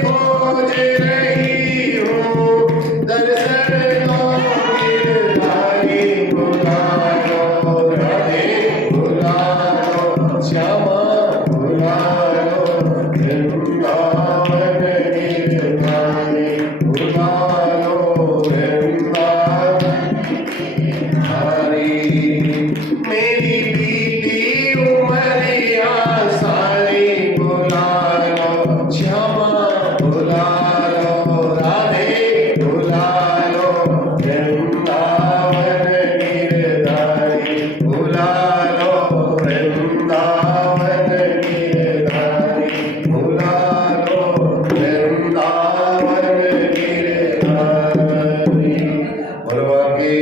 खोज रही हूँ। दर्शन दो गिरधारी बुला लो, राधे बुला लो, श्यामा बुला लो, वृंदावन गिरधारी बुला लो, वृंदावन गिरधारी। मेरी बीती उमरिया सारी बुला लो, श्यामा बुला लो, राधे बुला लो, वृंदावन गिरधारी बुला लो, वृंदावन गिरधारी बुला लो, वृंदावन गिरधारी। बोलो के